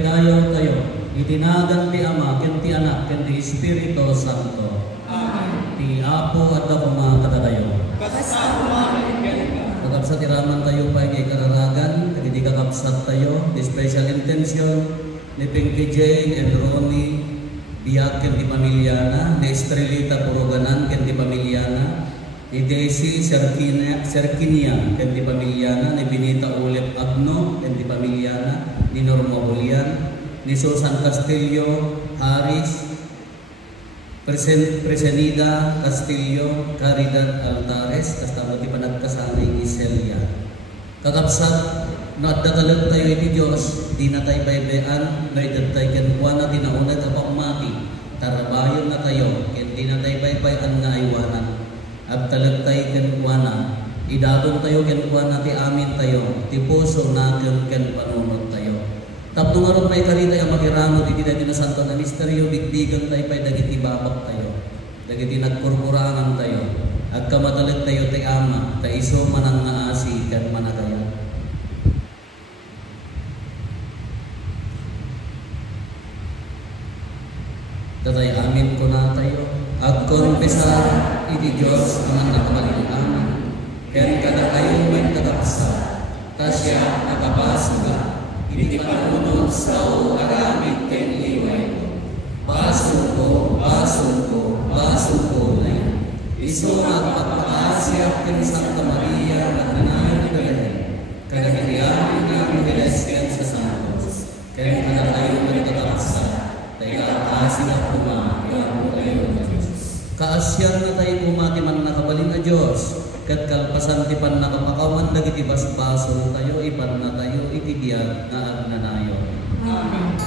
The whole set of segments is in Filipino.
paidayaw tayo, itinagan ti Ama, ken ti Anak, ken ti Espiritu Santo. Amen. Ti Apo at ako mga kadadayo. Kakabsat iraman tayo pa ngay kararagan, hindi kakabsat tayo, the special intention ni Pinky Jane and Ronnie, biyak ken ti pamilyana, ni Estrelita Puruganan ken ti pamilyana, ni Daisy Serkinia ken ti pamilyana, ni Benita Ulep Agno ken ti pamilyana, ni Norma Julian, ni Susan Castillo Harris, Presenida Castillo, Caridad Altares, kastamo ti panagkasanay ni Celia. Kakabsat, nadatalag tayo iti Diyos, di na tayo baybayan, naidatay ken kuwana tinaunad apakmati, tarabayon na tayo, ken di na tayo baybayan nga aywanan. Agtalag tayo ken kuwana, idadon tayo ken kuwana ti amin tayo, ti puso na ken panunod tayo. Tapno nga ron may karita yung mag-iramod, iti dati na santo na misteryo, bigbigan tayo pa'y dagiti babak tayo, dagiti nagkurkurangan tayo, agkamatalag tayo ti Ama, ta iso manang naasi ken managayo. Tatay amin ko na tayo, agkonpesar iti Diyos ang nakamalin amin, ken kada kayo may tagapsa, tasya nakapasuga, hindi panunod sa aramid ken liway ko. Baso ko na iso magpapakasya ken Santa Maria at nanayon ni Belen, kadagitiyamin namin dilesken sa santos, ken kada kayo magtatapsa, tayo kakasi na pumati ang tayo na Diyos. Kaasyan na tayo pumati man nakabalin na Diyos, kat kalpasan ti pan nakapakawan dagiti basbaso tayo ipan na tayo itibiyag na agnanayo. Amen.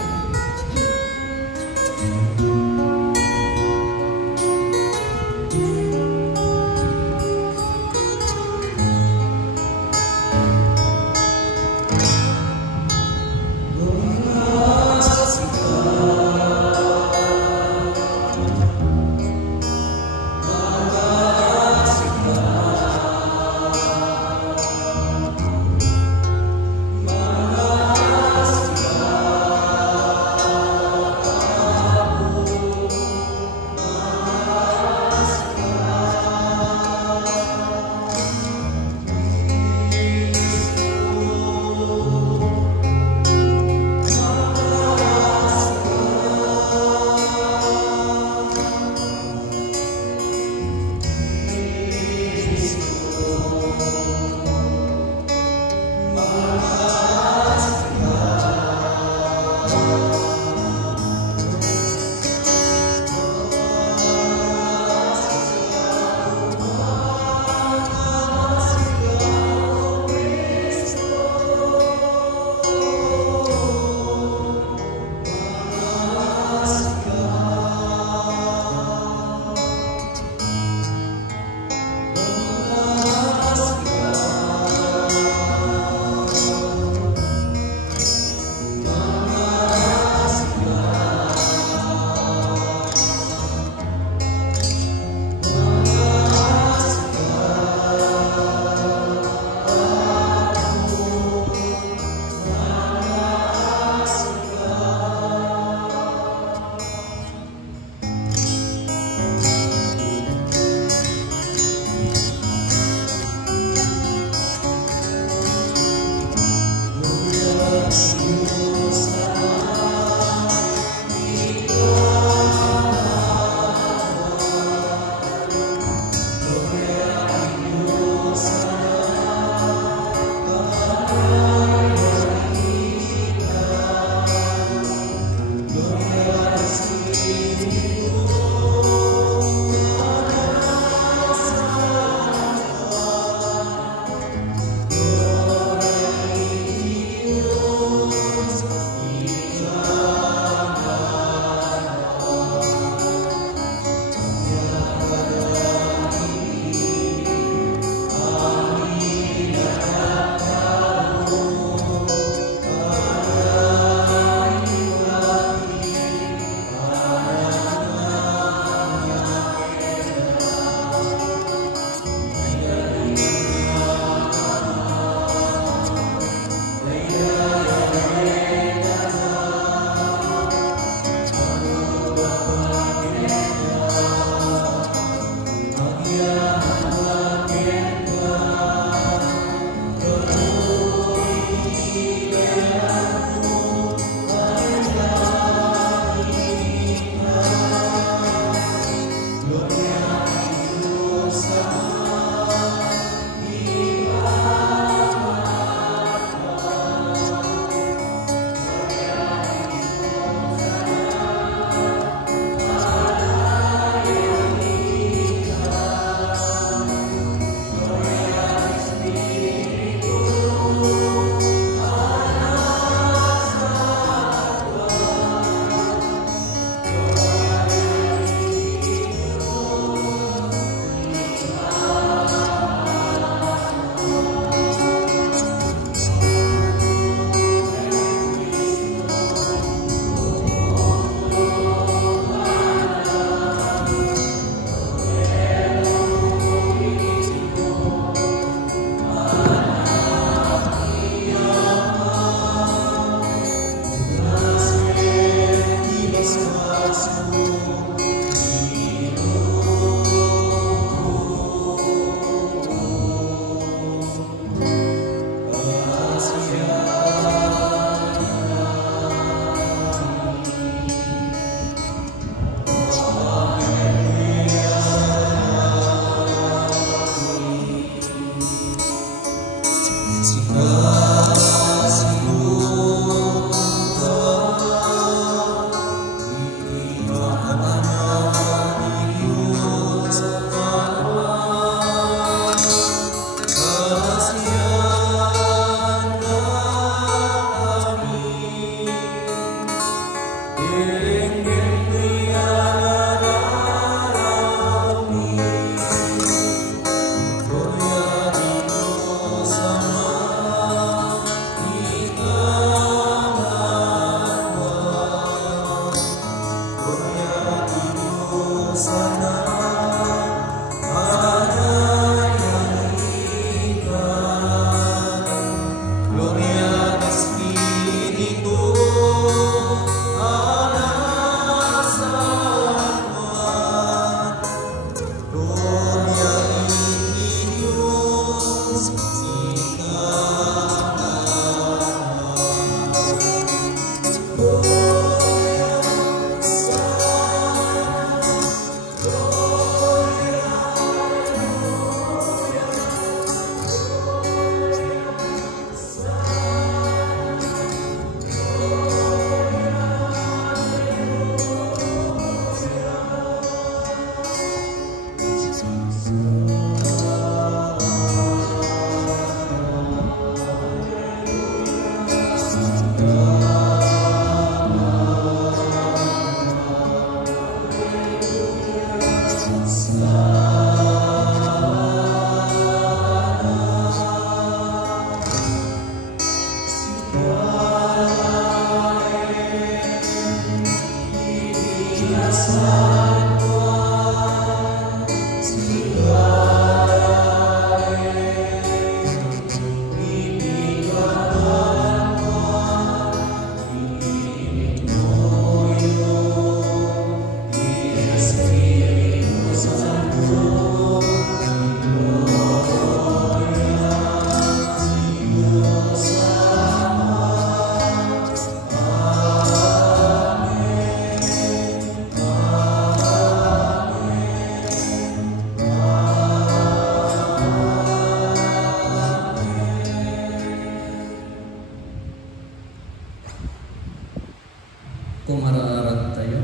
Kumararat tayo.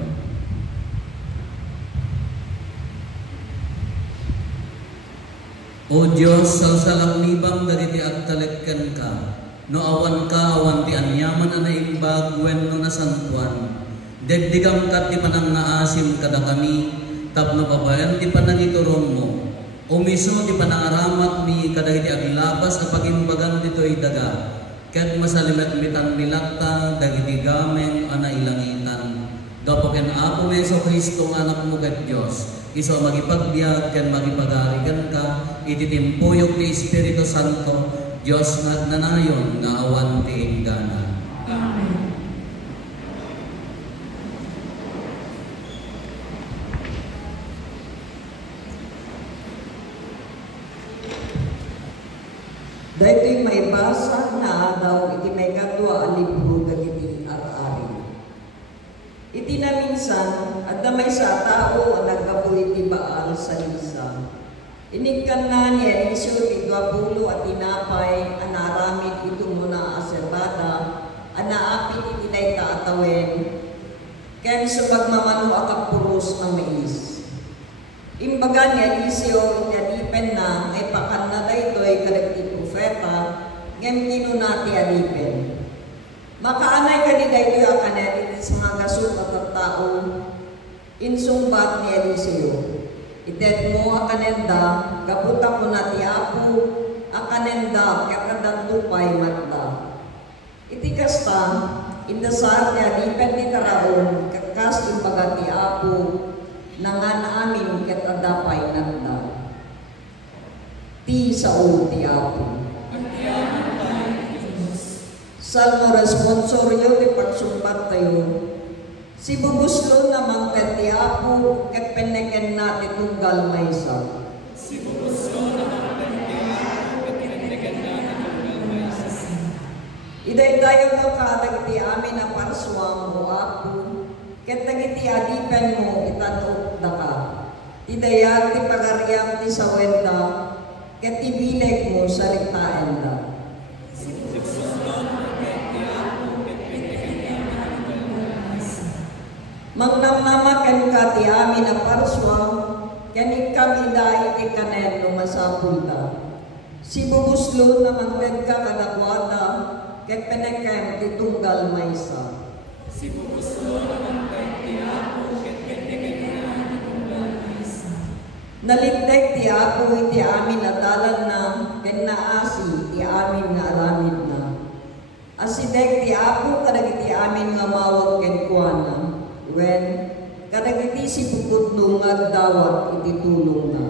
O Diyos, salsalangnibang dagiti agtalekkan ka, no awan ka, awan ti anyaman na naimbag, wenno na santuan. Degdigam kat ti panang naasim kada kami, tapno babayan ti panang ituron mo. Umiso ti panangaramat mi kadagiti aglabas a pagimbagan dito'y daga. Ket masalimet-mitan milakta dagiti gameng ana ilangitan. Gapoken ako Hesus Kristo nga anak mo ket Dios. Iso magipagbiag ken magipagarigan ka iti timpuyog ti Espiritu Santo. Dios nga nanayon nga awan ti ingganan. Amen. Dahil may basa na daw iti may kadwa ang libro dagiti ar-ari. Iti na minsan, at na may sa tao ang nagkapulit ti Baal sa lisa. Inigkan na niya iso ti 20 at tinapay, anaramid ito muna aserbada, anaapit iti day kaatawen, ken sa pagmamano akapuros ang mais. Imbaga niya isyo niya dipen na ay pakan na daytoy kadagiti profeta ngem kinunati alipen. Makaanay kadi daytoy akanet sa mga gasot at tao insumbat ni Eliseo. Itet mo akanenda kaputa ko na ti Apo akanenda kakadan tupay matda. Iti kasta indasar ni alipen ni taraon kakas imbaga ti Apo nangan amin ket adapay nagda. Ti sao ti Apo. Salmo responsoryo ti pagsumbat tayo. Si bubuslo namang ket ti Apo ket peneken na ti tunggal maysa. Si bubuslo namang ket ti Apo ket peneken na ti tunggal maysa. Idaydayo ka kadagiti amin na parswang o Apo. Ket dagiti adipen mo itatuk daka. Tidayag ti pagariam ti sawenda, ket ti bileg mo salitaen da. Mangnamnama ken ka ti amin na parswang, ken ikam ida iti kanen no masapul da. Si bubuslo na mangted ka kadagwada, ket penekem ti tunggal maysa. Si bubuslo na Naligdag ti Apo iti amin adalan na, ken naasi ti amin nga aramid na. Asideg ti Apo kadagiti amin nga mawag ken kuana, wen kadagiti si puputno nga dawat iti tulong na.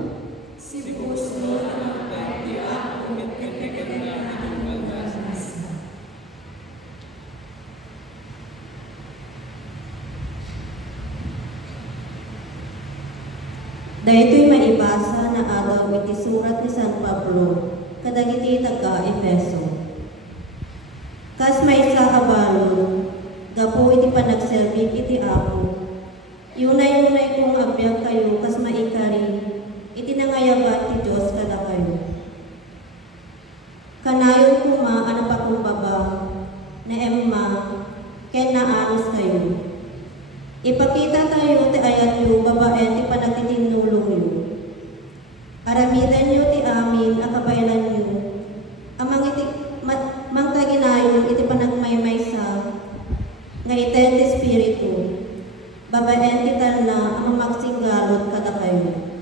Daytoy maibasa na agaw iti surat ni San Pablo kadagiti taga-Efeso. Kas maysa a balon, gapo iti panagserbik iti Apo. Yunay-yunay kong abiyag kayo kas maikari, iti nangayabat ti Diyos kada kayo. Kanayon kuma ana pakumbaba na emma ken naanos kayo. Ipakita tayo ti ayat yu babaen ti panagtitinulong yu. Aramidan yu ti amin a kabaylan yu. Amang iti mangkaginayon iti panagmaymaysa nga iten ti Espiritu. Babaen ti talna ang magsigalot kada kayo.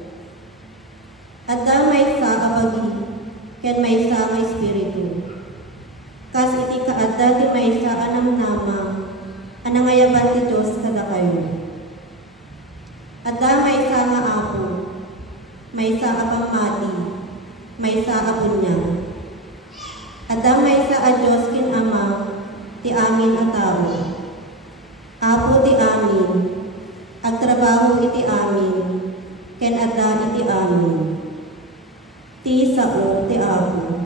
Adda maysa abagi ken maysa nga Espiritu. Kas iti kaadda ti maysa anam nama anangayaban ti Diyos kada kayo. Adda maysa nga Apo, maysa a pamati, maysa a bunya. Adda maysa a Diyos kin Ama, ti amin a tao. Apo ti amin, agtrabaho iti amin, ken adda iti amin. Ti sao ti Apo.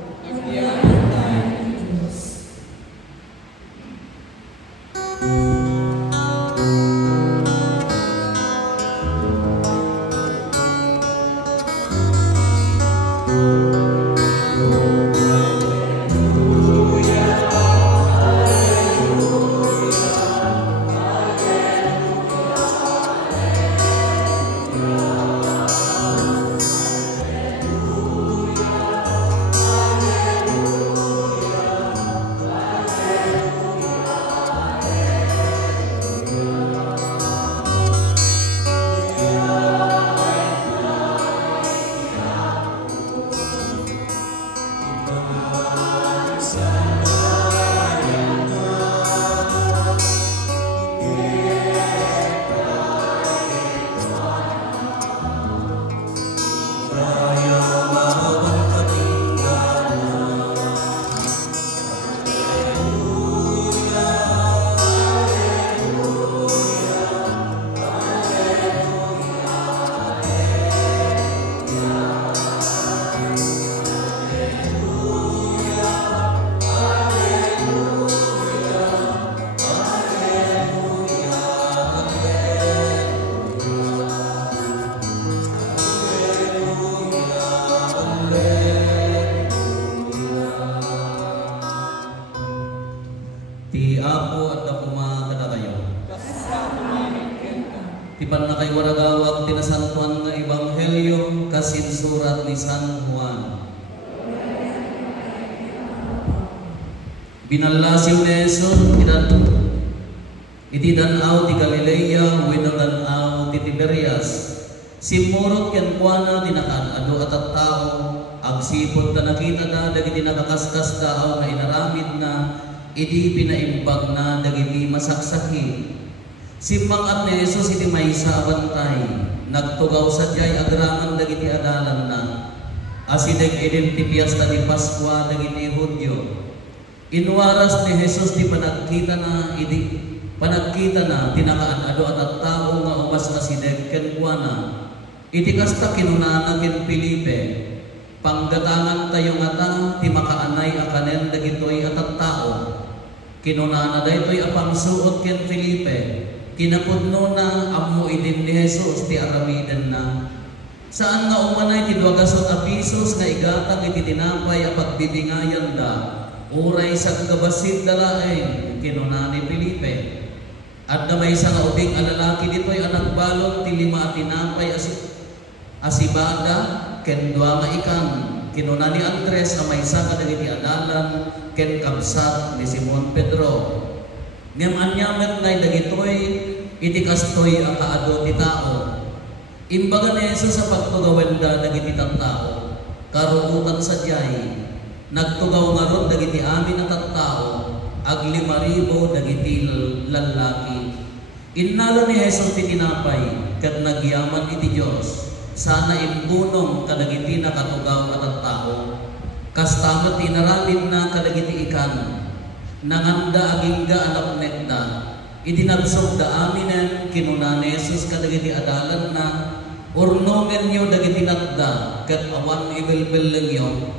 Iban na kay waragawag tinasantuan nga ebanghelyo kasin surat ni San Juan. Binalasiw ni Jesus iti danaw ti Galilea wenno danaw ti Tiberias. Simurot ken kuana tinakaado at tao agsipod ta nakita da dagiti nakakaskas daaw nga inaramid na idi pinaimbag na dagiti masaksaki. Simbang ni Jesus iti maysa abantay nagtugaw sadyay agraman dagiti adalan na asideg idin ti piyesta ni Paskwa dagiti Hudyo. Inwaras ni Jesus ti panagkita na tinakaanado at tao nga umas asideg ken kuana iti kasta kinunana ken Felipe panggatangan tayo nga ta ti makaanay akanen dagitoy at tao kinunana daytoy apang suot ken Felipe kinapudno na ammo idin ni Jesus ti aramiden na saan nga umanay ti 200 pisos nga igatag iti tinapay a pagbibingayan da uray sa kabasid dalaeng kinuna ni Felipe at damay sa nga ubing alalaki dito'y anak balon ti 5 tinapay asibada ken 2 nga ikan kinuna ni Andres a maysa kadagiti adalan ken kabsat ni Simon Pedro ngem anyamet nay dagitoy iti kastoy a kaado ti tao Imbaga ni Jesus sa pagtugawenda dagiti tattao, karukutan sa diyay, nagtugaw nga ron dagiti amin na tattao, ag 5,000 dagiti lalaki. Innala ni Jesus ti tinapay, kat nagyaman iti Diyos, sana impunong kadagiti nakatugaw at tattao. Kastamat tinaramid na kadagiti ikan, nanganda agingga anak nekda, idinabsog da aminen kinuna ni Jesus kadagiti adalan na, urnomen nyo dagiti natda, kat awan ibilbil nyo.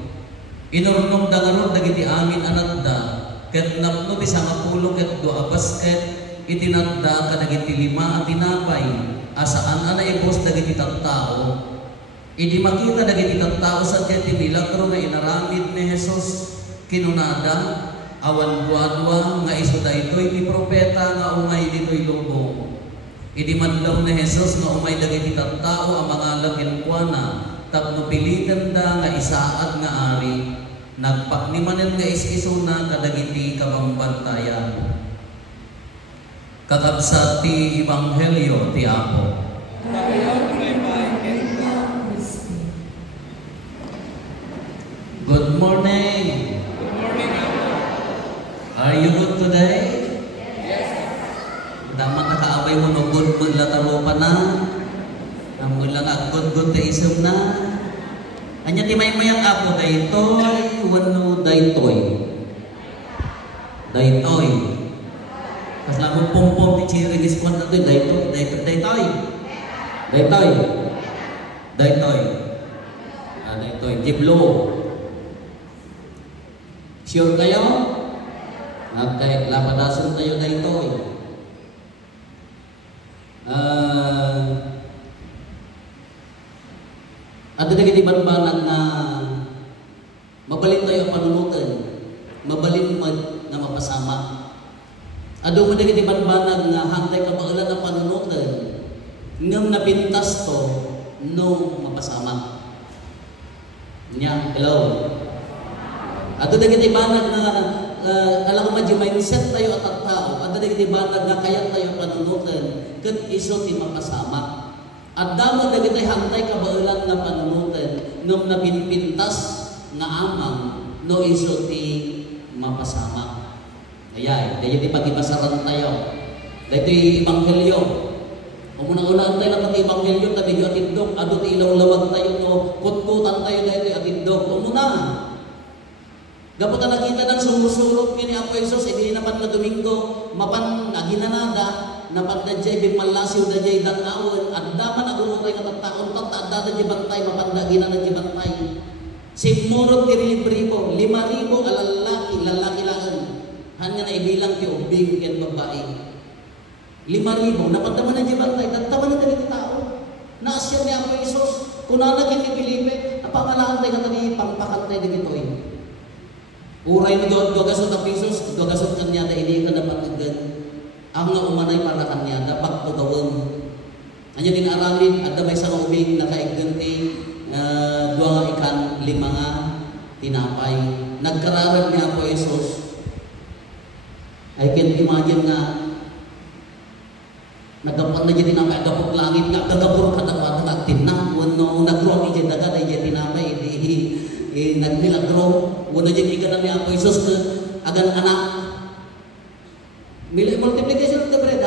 Inurnom da nga ron dagiti amin anatda, kat napno ti 10 ket 2 basket, itinatda kadagiti 5 at tinapay, asaan ana ibos dagiti tattao. Idi makita dagiti tattao sa ti milagro nga inaramid ni Jesus, kinunada, awan buadwa nga isu daytoy ti propeta nga umay ditoy lubong. Idi madlaw ni Jesus nga umay dagiti tattao ang mga lakinkuana, tapno pilitan da nga isaad nga ari, nagpaknimanen nga is-isuna kadagiti kabambantayan. Kakabsat ti Ebanghelyo ti Apo. Good morning. Good morning, Apo. Are you good today? Yes. Daman nakaabay mo no good mo lataro pa na. Ang mula nga good isip na. Anya ti may mayang ako daytoy, wano daytoy. Daytoy. Kasla mo pom-pom ti chirigis kwan na to, daytoy. Daytoy. Jiblo. Sure kayo? Okay, lapadasan tayo daytoy. At dagiti banbanag na mabalin tayo ang panunutan, mabalin na mapasama. Ado mo dagiti banbanag na hantay kabaulan ang panunutan, ngam napintas to, no mapasama. Nya, hello. Ado dagiti banag na alam mo medyo mindset tayo at tao, at dagiti banag na kaya tayo panunutan, ket iso ti mapasama. At damo dagiti hantay kabaulan na panunutan ngam napinpintas nga amang no iso ti mapasama. Kaya dagiti pagibasaran tayo. Dagiti Ebanghelyo. Umunang-unaan tayo lang ti Ebanghelyo tabi yu atindog adu ti ilawlawag tayo no kutkutan tayo dagiti atindog. Umuna. Gaputan nakita ng sumusulot kini Apo Jesus hindi naman na Domingo mapan naginanada napat na jay bimalasiw na jay danawon at daman agurutay nga tattaon tatta da jay bantay mapanda gina na jay bantay simurot ti libribo 5,000 lalaki laan hanya na ibilang ti ubing ken babae 5,000 napat naman na jay bantay tattaman na dali tao naasya ni Apo Jesus kunana kini Felipe apamalaan tay nga tani pampakantay digitoy uray ni dogasot ang pisos dogasot kanya da ini ka dapat agad ang nga umanay para kanya dapat tugawon. Anya din aramin at may sa ubing nakaigganti 2 ikan 5 nga tinapay. Nagkararag niya po Jesus. I can imagine na nagapan na dyan tinapay agapot langit nga kagapur kadapat nagtin na wano nagro ije daga na ije tinapay nagmilagro wano dyan iganan niya po Jesus agan anak Mili multiplication of the bread,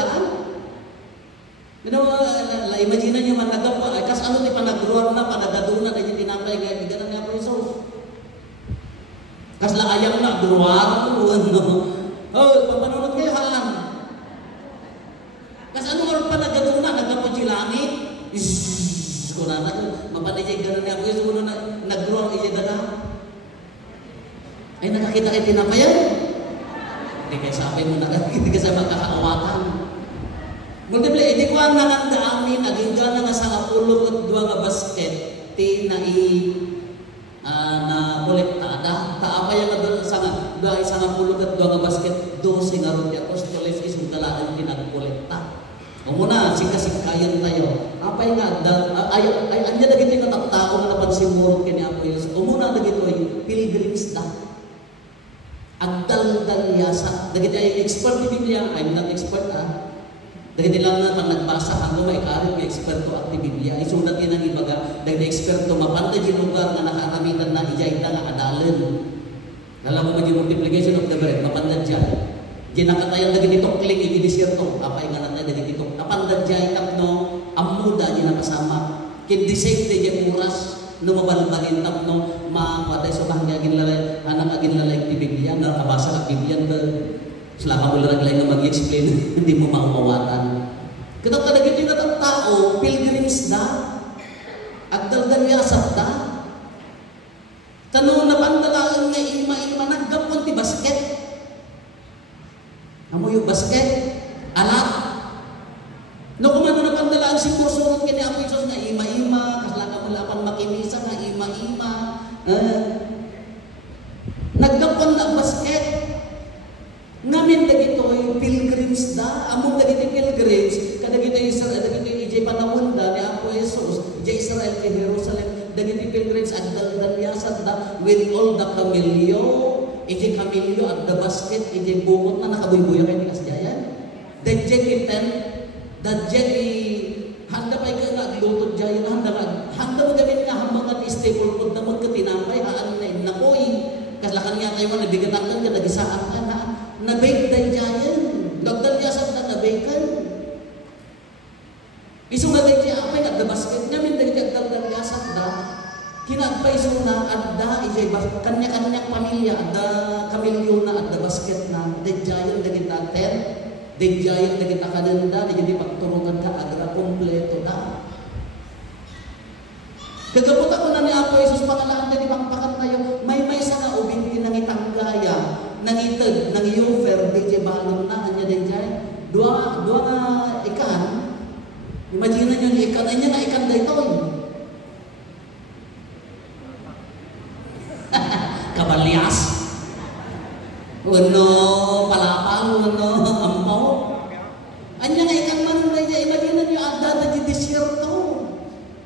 imagine niyo man nagapa, kas ano ti panagruar na panagadunan na yung tinapay kaya iganan niya po Jesus. Kas la ayaw na gruar no. Oh, pamanunod kayo halang. Kas ano or panagadunan nagapa di langit. Kunana mapanay iganan niya po Jesus nagruar iya dana. Ay nakakita kay tinapayan. Hindi kayo sabi mo na, hindi ka sa magkakaawatan. Multiple, hindi ko ang nanganda amin, agingga na nga sa 10 at 2 nga basket, ti na kolektada. Taapay nga doon sa nga, dahil sa 10 at 2 nga basket, 12 nga ron di apostoles isang dalaan pinagkolekta. O muna, sikasikayan tayo. Apay nga, ay anya na gito yung taktako na napansimurot kanya Apo Jesus. O muna na gito yung pilgrims da. Agdal-dal yasa. Dagiti ay expert ni Biblia. I'm not expert Dahil nila na pag nagbasa hanggang may karit, may eksperto at ti Biblia. Isunat din ang ibaga, dahil na eksperto, mapanda yung lugar na nakaramitan na ijay na nga adalan. Alam mo yung multiplication of the bread, mapanda dyan. Diyan nakatayan na ganitong kling, ibinisirto. Apay nga natin na ganitong. Napanda dyan, tapno, amuda, diyan nakasama. Kindisate diyan oras, numabalbalin tapno, makapaday sa bahang agin lalay, anang agin lalay ti Biblia, nakabasa ka Biblia na sila ka mula naglay na mag-explain, hindi mo maumawatan. Katang kadagit yung katang tao, pilgrims na, at daldalyasap na. Tanong na pandalaan nga ima-ima, naggapon ti basket. Amo yung basket, alat. No kumano na pandalaan si Kursunod kini Apo Isos nga ima-ima, kasla ka mula pang makimisa nga ima-ima. Naggapon na basket. Ngamin dagito yung pilgrims da, among dagito pilgrims, kadagito Israel, dagito ijay panahon da ni Apo Jesus, ijay Israel kay Jerusalem, dagito pilgrims at daldalyasat da with all the camelio, ijay camelio at the basket, ijay bukot na nakabuy-buya kay kasjayan. Dadjay kiten, dadjay handa pa ikaw naglutod dyan, handa mo gamin nga hambangan staple food na magkatinapay, haan na inakoy, kaslakan nga kayo nabigatan ka, nagisaan ka na, nabake dan dyan, dagdalyasan na nabakean. Isunga dan dyan, apay at the basket namin, dagdalyasan na, kinagpay suna at da, kanya-kanya pamilya, at da kamilyo na at the basket na, dadyayan dagita ter, dadyayan dagita kananda, jadi pagturunan ka, agra kompleto na. Kagabot ako na ni Apo Jesus, pangalaan na di pangpakat tayo, may sa ka ubing tinangitanggaya, nangitag, nangiyofer, DJ balon na, anya din dyan. Dua nga ikan, imagine nyo yung ikan, anya nga ikan da ito. Kabalyas, uno, palapal, uno, ampaw. Anya nga ikan man na dyan, imagine nyo, ada na di desierto.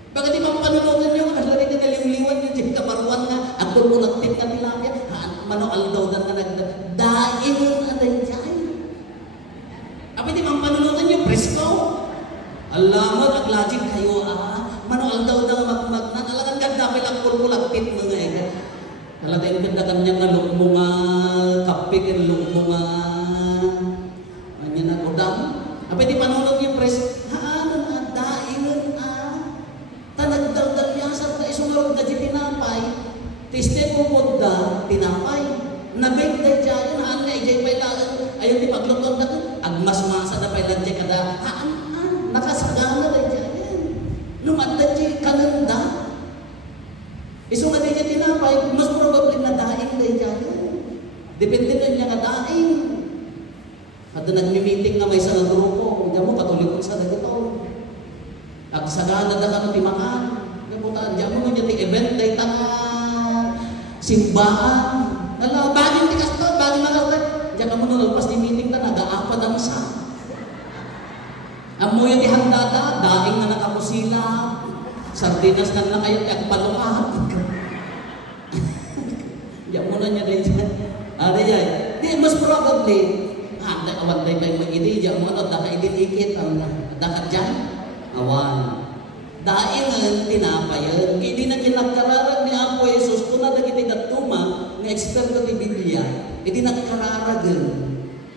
Bakit di pampanunutan nyo, kaslari na naliwliwan nyo, dyan kabaruan nga, ako mo nagtip na tilapia, manual daw na dain aday dyan. Apa di mampanunutan nyo, presko. Alam, aglajin kayo, manual daw magmagnan, alakan ganda, pilang pulpulagpit mo nga eh. Alatay yung ganda kanya nga, luk mo nga, kapik, luk mo nga, na udang. Apa di panunod nyo, presko, tanagdaldalyasan na isunod na di tinapay, tiste mo po da, tinapay. Nabig da dyan, haan nga, ijay pa'y lang, ayun di paglutod na to, agmas-masa na pa'y lang dyan kada, nakasagana da dyan. Lumadda dyan, kananda. Isunod na dyan tinapay, mas probably na daing da dyan. Depende na niya nga daing. At nagmi-meeting na may sa grupo, diyan mo, katulikon sa dagito. Agsagana da ka no timakan. Kaputaan, diyan mo niya ti event, day tanga simbahan. Alam, baging tikas to, baging nakasal. Diyan ka mo nalpas ni meeting na, nag-aapad ang isa. Amoy yung ihandada, daing na nakakusila. Sardinas na lang kayo, agpalukat. Diyan mo na niya din dyan. Diyan. Di, mas probably, awan day tayo mag-idi, diyan mo, daka-idin-ikit, dakat dyan. Awan. Dahil nga tinapayan, hindi na kinagkararag ni Apo Jesus, kung na nagitigatuma, ng eksperto ni Biblia, hindi nagkararagan,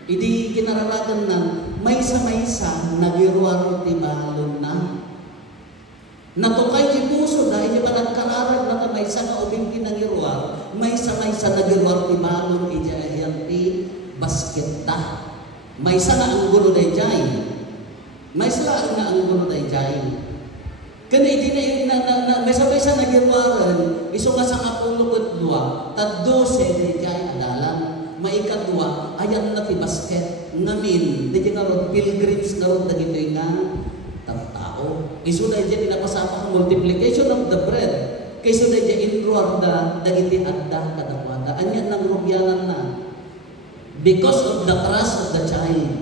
hindi kinararagan ng maysa-maysa, nagiruan ti balon na. Natukay ti puso, dahil di ba nagkararag na maysa na ubing tinagiruan, maysa-maysa nagiruan ti balon, ijayan ti basket ta. Maysa na ang gulo na ijay. Maysa na ang gulo na ijay. Kaya hindi na may sabay-sa nagirwaran, iso nga sa kapulog at dua, tad 12 na dyan adalan, maikadwa, ayan na ti basket, ngamin, di dyan na ron, pilgrims na ron, dagito'y nga, tao. Iso na dyan, pinapasama ang multiplication of the bread, kayso na dyan, inruar da, dagiti adda, kadawada, anyan ng rubyanan na, because of the trust of the child.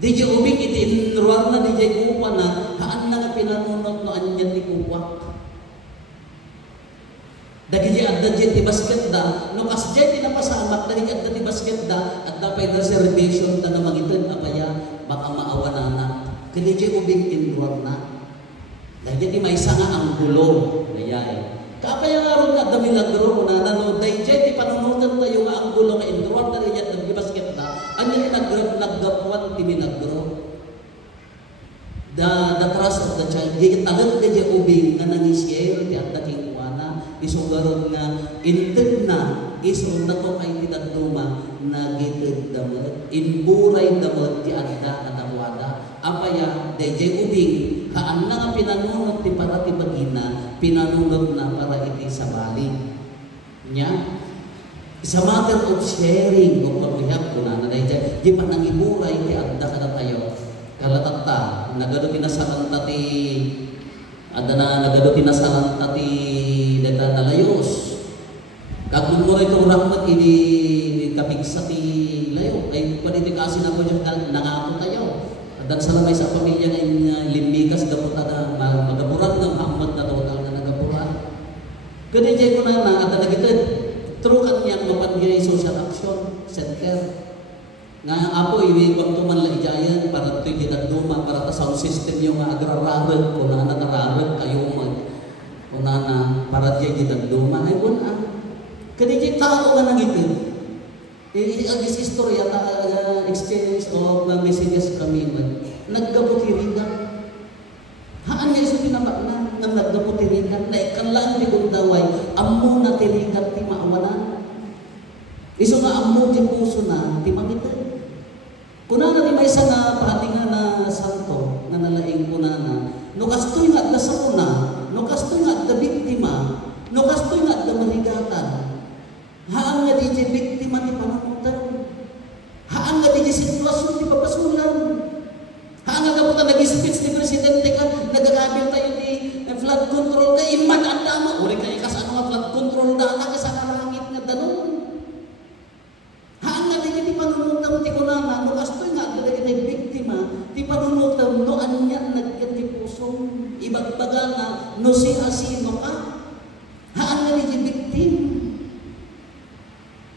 Di dyan ubing iti inruar na, di dyan kupa na, haan na nga pinanunod no anyan ni kupa. Dagi dyan adda dyan ti basket da, no kas dyan tinapasamak, dagi dyan adda ti basket da, at dapay na reservation na namangitid, apaya, baka maawa na Kaya di ubing indwar na. Dahil di may isa nga ang gulo. Dayay. Kapaya nga ron nga dami nagro na no dahil di panunutan tayo nga ang gulo nga indwar na rin yan nagbibasket na. Ano yung naggapuan ti minagro? The trust of the child. Di talag na di ubing nga nangisiyel di at daking kuwana. Isugaron nga intid na iso na to kay tinagduma na gitid damot. Inburay damot di adda at awada. Apaya dayjay ubing haan na nga pinanunod ti para ti bagina, pinanunod na para iti sa bali. Nya? It's a matter of sharing of what we have kuna na dayjay. Di pa nangiburay ti adda kada tayo. Kalatata, nagado tinasalanta ti adda na nagado tinasalanta ti data nalayos. Kagum mo ito rahmat ini kapigsa ti layo. Ay paniti kasi na ko diyan nangako tayo. Dan salamay sa pamilya ng limbigas dapat na magaburan ng Muhammad na total na nagaburan. Kaya jay ko na at nagitid trukan niyang mapanggiray social action center. Nga apo iwibang tuman la ijayan para ito'y ginagduma para ta sound system yung agrararag kung na nakararag kayo kung na para diya ginagduma ay wala. Kaya jay tao nga nangitid. Ang istorya exchange of messages kami naggabutirigan. Haan nga iso tinabak na ng naggabutirigan na ikalaan di gundaway ammo na tirigan ti maawanan. Iso nga ammo ti puso na ti magitan. Kunana di may isa nga pahatingan na santo nga nalaing kunana no kastoy nga adda sa una no kastoy nga adda biktima no kastoy nga adda marigatan. Haan nga di biktima ti panamutan. Haan nga di sitwasyon ti papasulan. Haan nga kaputan nag-speech ni Presidente ka, nagagabil tayo ni flood control ka, iman ang dama. Uri kayo kas ano nga flood control na sa karangit nga danon. Haan nga di ti panunutan ti kunana, no kastoy nga di ti biktima, ti panunutan no anyan nagkat ti puso. Ibagbaga na no si asino ka. Haan nga di biktim.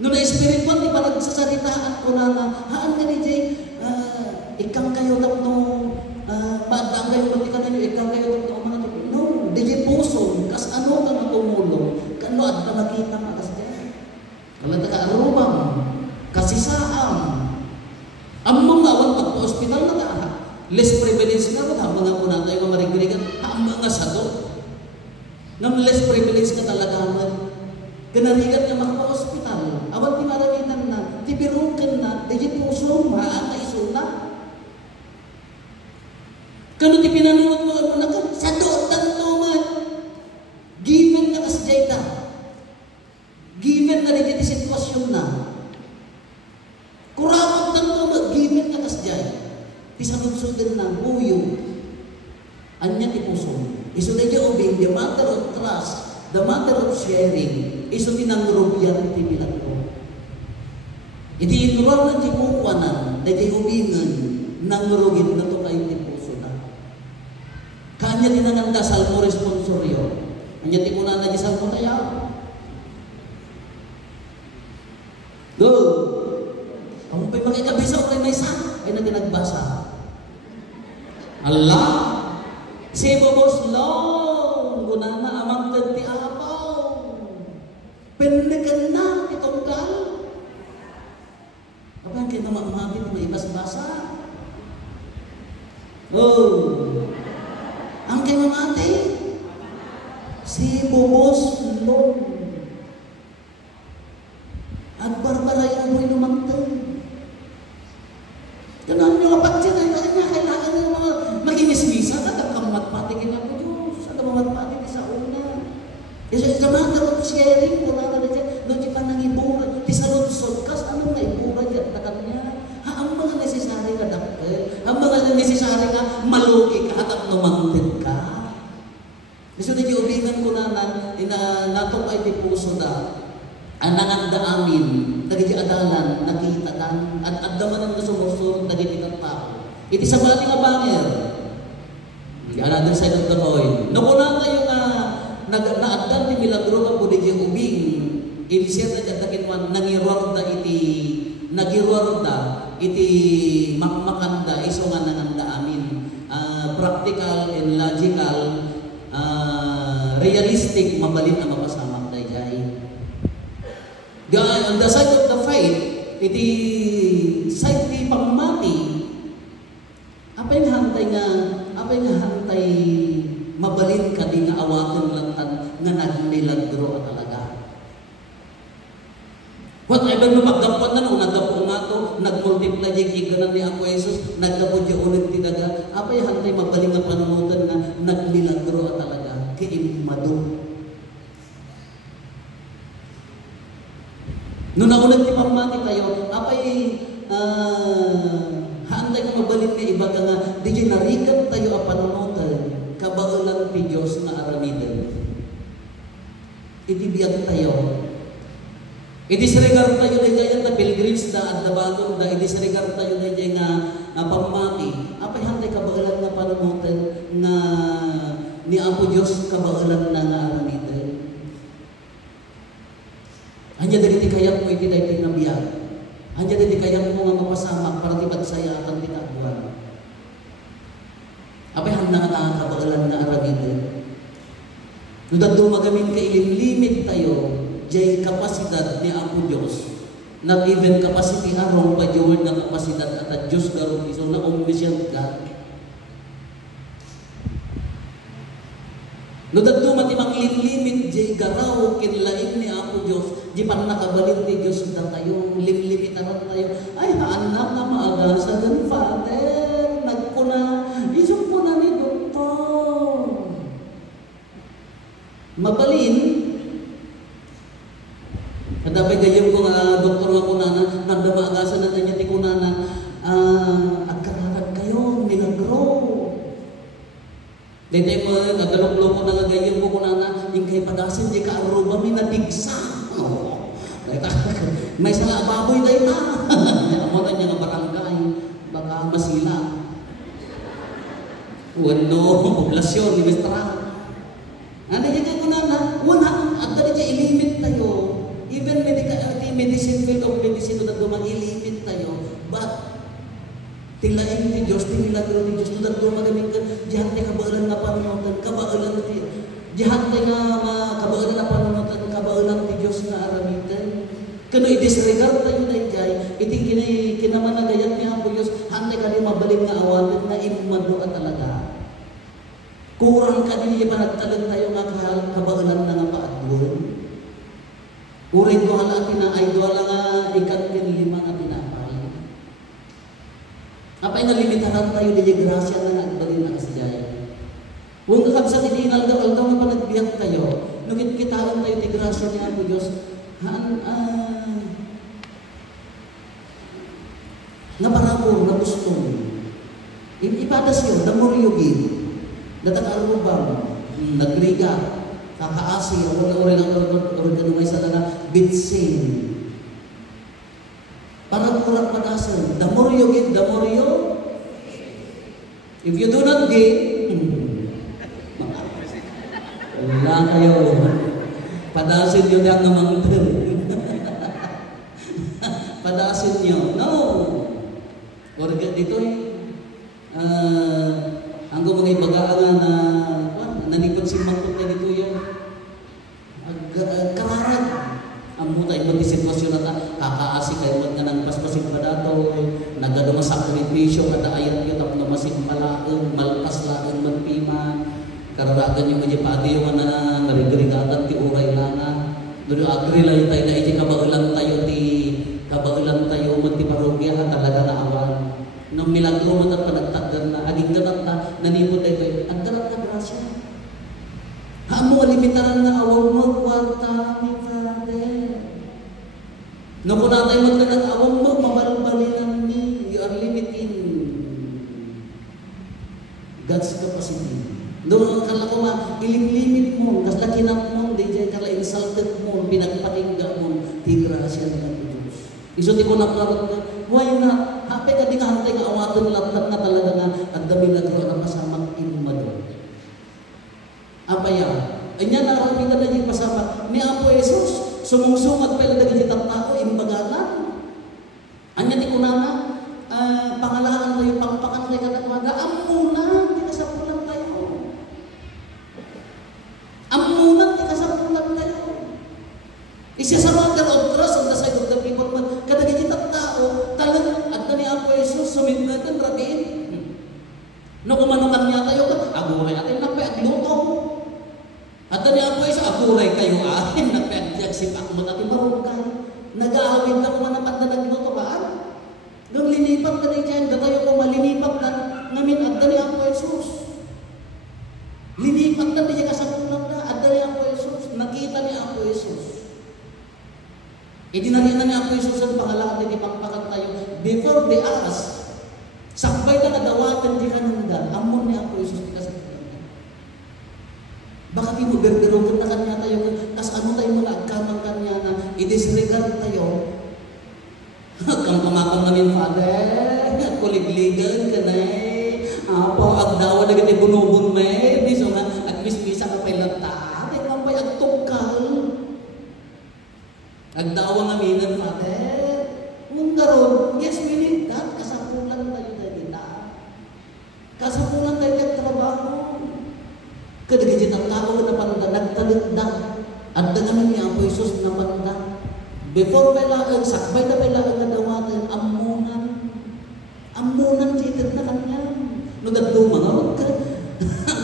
No na espiritual di pa nagsasaritaan ko na haan ka ni Jay ikang kayo lang no maadang kayo pati ka ninyo ikang kayo lang no mga no di Jay puso kas ano ka na tumulong kano at na nakita ka kas Jay kalata ka arumang kasisaam ang mga awang pagpa-hospital na ka less privilege na ba mga kuna tayo mamarigrigan ang mga sadot ng less privilege ka talaga ganarigan ka magpa-hospital. Awan ti maramitan na, ti birukan na, di puso, haan na isuna. Kano ti pinanunod mo na ka, sa dootan naman. Given na kasjay ta. Given na di sitwasyon na. Kurawag ng naman, given na kasjay. Ti sanod-sudin na, buyo. Anya ti puso. Iso na dyan obing, the matter of trust, the matter of sharing, iso tinangrobyan ti milagro. Iti inuran na ti kukwanan, na ti hubingan, nangrogin na to kayo ti puso na. Kanya tinananda salmo responsoryo. Anya ti kunan na di salmo tayo. Go! Kamu pa'y makikabisa o kay may sa, ay na tinagbasa. Allah! Si Bobos Long, gunana amang ti apaw. Pendekan na itong dal. Kapag kayo mamamagin na ibas-basa. Oh! Ang kayo mamati? Si Bobos Long. At barbara yung mo'y lumantay. Ganun yung kapag siya na kailangan ng mga makinismisa na matpatigin ako Diyos. At matpatigin sa una. It's a matter of sharing. Wala na dyan. Doon di pa nangibura. Di sa lunsod kas. Anong naibura dyan? Takat niya. Ang mga necessary ka dakil. Ang mga necessary ka maluki ka at lumangtin ka. Gusto na diubingan ko na natong ay di puso na. Ang nanganda amin. Nagiti adalan. Nakita tan. At daman ang sumusunod. Nagiti ng tao. Iti sa bali nga banger. Another side of the coin. Nakunan tayo nga naaddan ti milagro nga po di ubing. Inisir na jatakin man nangirorda iti makmakanda iso nga nanganda amin. practical and logical, realistic, mabalin na mapasamak tayo jay. On the side of the faith, iti side ti pamati, apay nga hantay mabalin ka di nga awakan lantan nga nagmilagro at talaga. Whatever no magdapuan na no, nagdapo nga to, nagmultiply yung iganan ni Ako Jesus, nagdapo yung ulit tinaga, apay hantay mabalin nga panunutan nga nagmilagro at talaga, kiimado. Nung naulat ni pamati tayo, apay haantay nga mabalin nga iba ka nga, di narigat tayo ang panunutan, kabaulan ti Diyos na aramiden. Itibiyag tayo. I-disregard tayo na dyan na pilgrims na at nabagong na i-disregard tayo na dyan na pamati. Apay hantay kabaulan nga panunutan na ni Apo Diyos kabaulan na nga aramiden. Hanya dari ti kayang mo iti dahi tinabiyag. Hanya dari ti kayang mo nga mapasamak para ti pagsaya akan tinabuan. Apay handa nga kabaulan na aramiden. Nung dadto magamin ka ilimlimit tayo, jay kapasidad ni Apo Diyos, not even capacity arong pa yung word na kapasidad at at Diyos garong iso na omniscient God. Nung dadto matimang ilimlimit, jay garaw kinlaing ni Apo Diyos, di pa nakabalin ni Diyos na tayo, limlimitaran tayo, ay anak na maaga sa gan Father, nagpuna, isong puna ni Doktor. Mabalin, kadapay gayong ko nga doktor nga kunana, nagdamaagasan na niya ti kunana, agkararan kayo, milagro. Dito mo, nagalok-loko na nga gayong ko kunana, yung kay padasin, di ka aruba, may natigsa. May sala baboy dahi ta. Amo na niya nga barangay, baka masila. Wano, poblasyon, ni Mistra. Ano yan yung kunana? At dali siya ilimit tayo. Even medicine field of medicine na dumang ilimit tayo. But, tilain ni Diyos, tinilagro ni Diyos, na dumagamit ka, diyan tayo kabaulan na panunutan, kabaulan na diyan tayo na kabaulan na panunutan, kabaulan ni Diyos na aramitan. Kano i-disregard tayo na jay, iting kinamanagayat niya po Diyos, hantay ka rin mabaling nga awatin na imado ka talaga. Kurang ka din iba nagtalag tayo nga kabaulan na nga paadwon. Uring ko hala ay dola nga ikat lima nga tinapay. Apay nga limitaran tayo di grasya na nagbalin na kasijay. Huwag ka kabsa tinilal daw nga panagbiyak tayo. Nung kitaan tayo di grasya niya po Diyos, nga parapor, na gustong. Ipadas yun, namuryugin. Natag-arubang, nagriga, kakaasi, uri lang organumay sa lana, bitsin. Parang kurang padasan. The more you give, the more you. If you do not give, wala kayo. Padasin yun lang namang padasin nyo. No! Organ dito ang mga ibagaan na nanipot si Mangkot na dito yung kararag. Ang mutay mo di sitwasyon na kakaasi kayo nga nang paspasin pa dato, nagaduma sakripisyo kada ayat yun tapos namasin palaang, malpas laang magpima, kararagan yung mga padi yung na narigrigadan ti uray lana. Doon agri lang tayo na iti kabaulan tayo magti parokya talaga na awan. Nang milagro mo at panagtagan na, aging ganat na, nanipot tayo kayo, ang ganat na grasya. Haamo, limitaran na awang mo, kwarta ni Father. Nung kung natay magkanat awang mo, mabalbalinan ni, you are limiting God's capacity. Doon kala ko ilim-limit mo, kasla kinap mo, di dyan kala insulted mo, pinagpakingga mo, di grasya na Diyos. Iso di ko nakarot na, why not? Hapay ka di nga hantay nga awatan lahat na talaga nga at dami nagro na masamang imado. Apaya, ay niya narami ka na yung pasama ni Apo Jesus, sumungsungat pala na ganyan tao, imbagalan. Anya di ko na nga, pangalahan tayo, pangpakan tayo ka na, amuna, di ka sa No kumanukan niya tayo ka, aguray atin nagpaagluto. At dali ang pwes, aguray kayo atin, nagpaagyak sipak mo natin marungkay. Nag-aawin ka kumanapat na nagluto ka. Nung linipat ka na dyan, datayo ko malinipat na namin at dali ang pwesos. Linipat na niya kasabunan na at dali ang pwesos. Nakita niya ang pwesos. Idinarihan na niya ang pwesos ang pangalan at ipagpakan tayo. Before they ask, sakbay na kadawatan di ka nanggan, amon niya ang pwesos di kasabunan. Baka di mo berberogan na kanya tayo, kas ano tayo mga agkamang kanya na i-disregard tayo. Kang pamakang namin, Father, kuligligan ka na eh. Apo, agdawa na gati bunubon may, di so nga, agmismisa ka pa'y lata, di ka pa'y agtukal. Agdawa nga minan, Father. Nung garon, yes, we need that. Kasapulan tayo dahil na. Kasapulan tayo dahil trabaho. Kadagajit ang tao na panda, nagtalit na. At da naman niya po Isus na panda. Before kailangan, sakbay na kailangan na dawatan, amunan. Amunan sitit na kanya. Nagado mga huwag ka.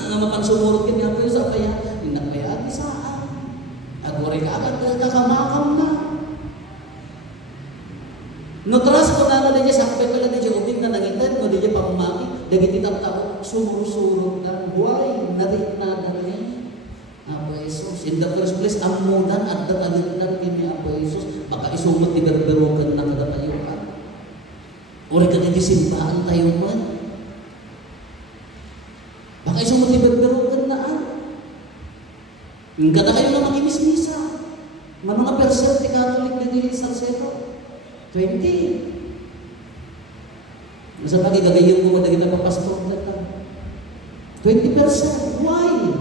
Nga mapansumurot ka niya po Isus, kaya, hinakaya di saan. At wari ka agad, kakamakam na. Nutras ko na na niya sakbay pala niya ubing na nangitan, no niya pamumaki, dagiti tao, sumursurot na, buhay, narit na dali. Apo Jesus, in the first place, amunan at agad-agad kini Apo Jesus, baka isumot ni berberokan na kada tayo ka. Uri ka di simbahan tayo man. Baka isumot ni berberokan na Nga na kayo na makimismisa. Mano nga percent ni Catholic din sa Salcedo? 20. Nasa pagigagayon mo na kita papastor na 20%. Why?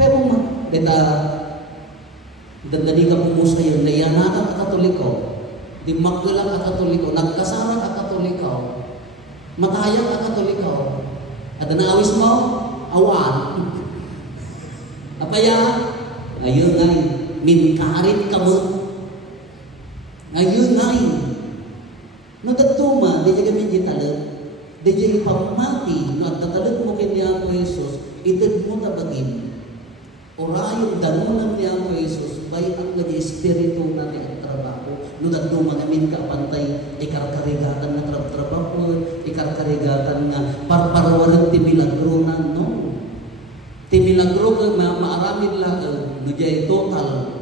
Pero dadali ka po sa iyo, nayanakan ka Katoliko, di magkulang ka Katoliko, nagkasama ka Katoliko, matayang ka Katoliko, at naawis mo, awan. Apaya, ayun ngay, minkarit ka mo. Ayun ngay, nagatuma, di siya kami gitalag, di siya ipamati, no, at tatalag mo kanya po Jesus, itag mo tabagin. Orayong danunan niya po Jesus, bay ang nag-espiritu natin ang trabaho. No, nagtuma namin ka pantay, ikarkarigatan na trabaho, ikarkarigatan nga, parparwaran ti milagro na, no? Ti milagro ka maaramid lang, no, diya total,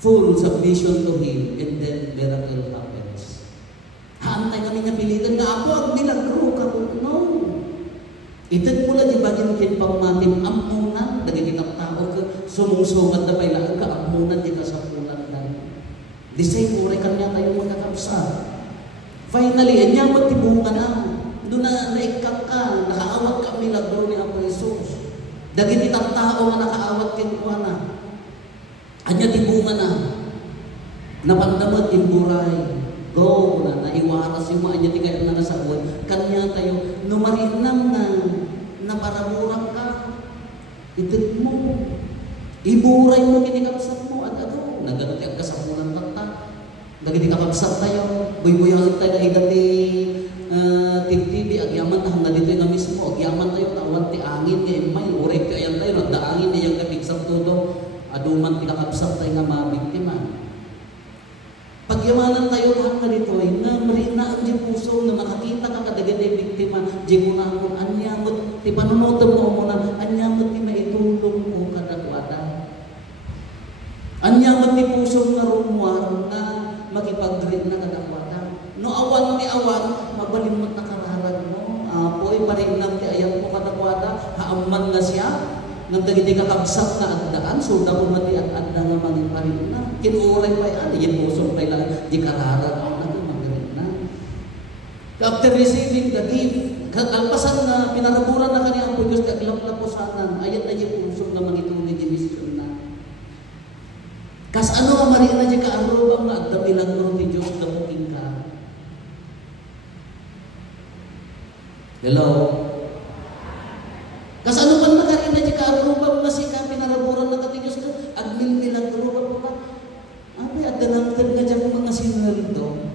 full submission to Him, and then miracle happens. Haantay kami nga pilitan nga ako, ang milagro ka po, no? Itag mula di bagin kin pamatim amunan, dagi kitang tao ka, sumusungat na pailaan ka, amunan di ka sa punan na. Di sa'y uri kanya tayo magkakapsa. Finally, anya magtibungan na, doon na naikak ka, nakaawat ka milagro ni Apo Jesus. Dagi kitang tao nga nakaawat kin kuha na. Anya tibungan na, napandamot imburay, go na, naiwaras yung mga anya di kaya na nasabuan. Kanya tayo, numarinam na, naparaburak ka, itid mo, iburay mo, kinikapsat mo, at ano, nagano tayo kasabunan tata, nagini kakapsat tayo, buy-buyahan tayo na idati, tibtibi, agyaman na hanggang dito na mismo, agyaman tayo, nawan ti angin, may urek kayan tayo, nagdaangin na yung kapigsat todo, aduman tinakapsat tayo nga mabiktima. Pagyamanan tayo lahat na dito ay na marina ang di puso na makakita ka kadagan ay biktima di mo na kung anyamot ti panunutan mo muna anyamot ti maitulong mo kadakwada anyamot ti puso nga rumwar na makipag-grade na kadakwada no awan ti awan mabalimot na kararag mo apoy parinam ti ayat mo kadakwada haaman na siya nang dagiti kakabsat na agdaan, so daw mati at adda nga mangin pa rin na. Kinuuray pa yan, yung pusong pa lang, di kararag ang nagmagarin na. After receiving the gift, alpasan na pinaraburan na kanyang po Diyos, kaglap-lapusanan, ayat na yung pusong na mangituloy di misyon na. Kas ano ang mariin na di kaarubang na agda milagro ni Diyos, damuking ka. Hello? Kas ano man makarin na di kaarubang na siya, pinaraburan na kati Diyos na, agmil-milagro pa pa. Ape, agda naman nga dyan mga sinarito.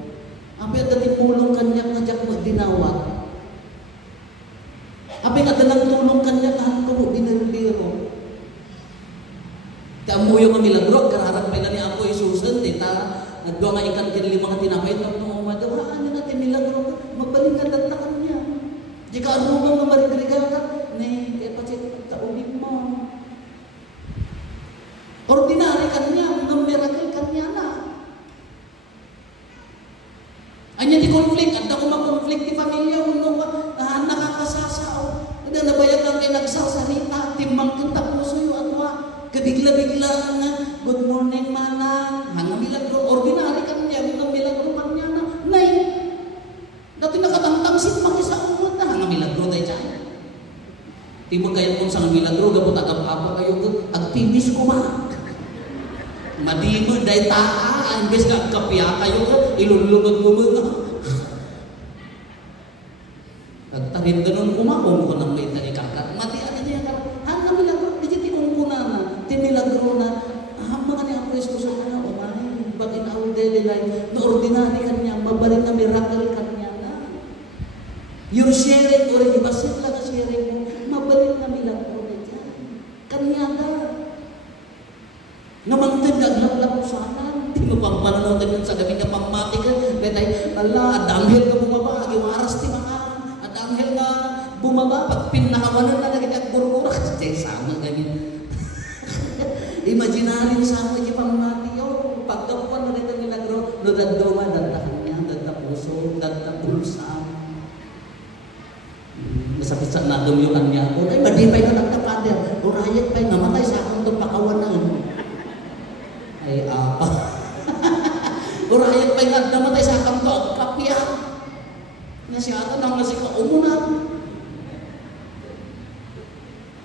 Ape, agda tipulong kanya nga dyan magdinawat. Apay nga dalang tulong kanya kahit ko binarbiro. Kaamuyo nga milagro, kararap pa nga ni Apo Isusan, ta naggawa nga ikan kinili mga tinapay, nung madawaan na natin milagro, magbaling ka dagtakan niya. Di ka arumang nga marigrigal ka, kaya pati taubig mo. Ordinary kanya, mga miracle kanya na. Anya di konflik, at ako mag-konflik di pamilya, nakakasasaw. Hindi nabayag lang kayo nagsasalita, timbang kanta puso yung atwa. Kabigla-bigla na, good morning mana, hanga milagro, ordinary kanya, mga milagro kanya na, nay, dati nakatangtangsit makisa umot na, hanga milagro tayo dyan. Timog kayo kung sang milagro, gabot agap-apa kayo, agpinis ko ma. Madimod dahil taa, imbes ka kapya kayo, ilulugod-lugod na. Agtarin ganun kumakong ko ng may tanikakat, mati ano niya ka, hanga milagro, di tikong ko na, tinilagro na, mga niya po isko sa kanya, umay, ba't in our daily life, na ordinary kanya, mabalik na miracle kanya na. Yung sharing, or ibasit lang ang sharing mo, mabalik na milagro na dyan. Kanya na. Namantid, naglablap sana, di mo pang pananood yun sa gabi na pangmati ka, betay, ala, adamhil ka bumaba, giwaras ti mga, adamhil ka bumaba, pag pinakawanan na naging agburburak, kasi sama ganyan. Imaginarin sama yung pangmati yun, pagkapuan na dito milagro, no dadoma, dagtakan niya, dagtapuso, dagtapulsa. Masapit sa nadumyukan niya ako, ay madipay ka nagtapader, urayat pa'y namatay sa akong itong pakawanan. Ay apa. Urayat pa'y namatay sa akong itong kapya. Na siya ito nang nasi ka umunan.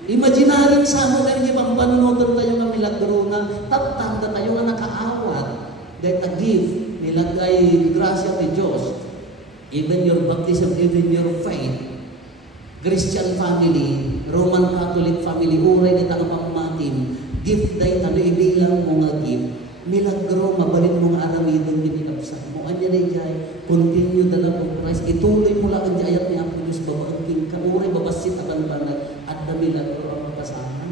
Imaginarin sa mo tayo yung pambanunotan tayo ng milagro na tatanda tayo nga nakaawat. Dahil ta-give, nilagay grasya ni Diyos. Even your baptism, even your faith. Christian family, Roman Catholic family, uray na taga pamatin, gift dahil ano ibilang mo nga gift, milagro, mabalin mo nga aramidon ni pinapsan mo. Anya na jay, continue dala ng Christ, ituloy mo lang ang jayat ni Apollos, babangking ka, uray, babasit akan banag, at na milagro ang pasahan.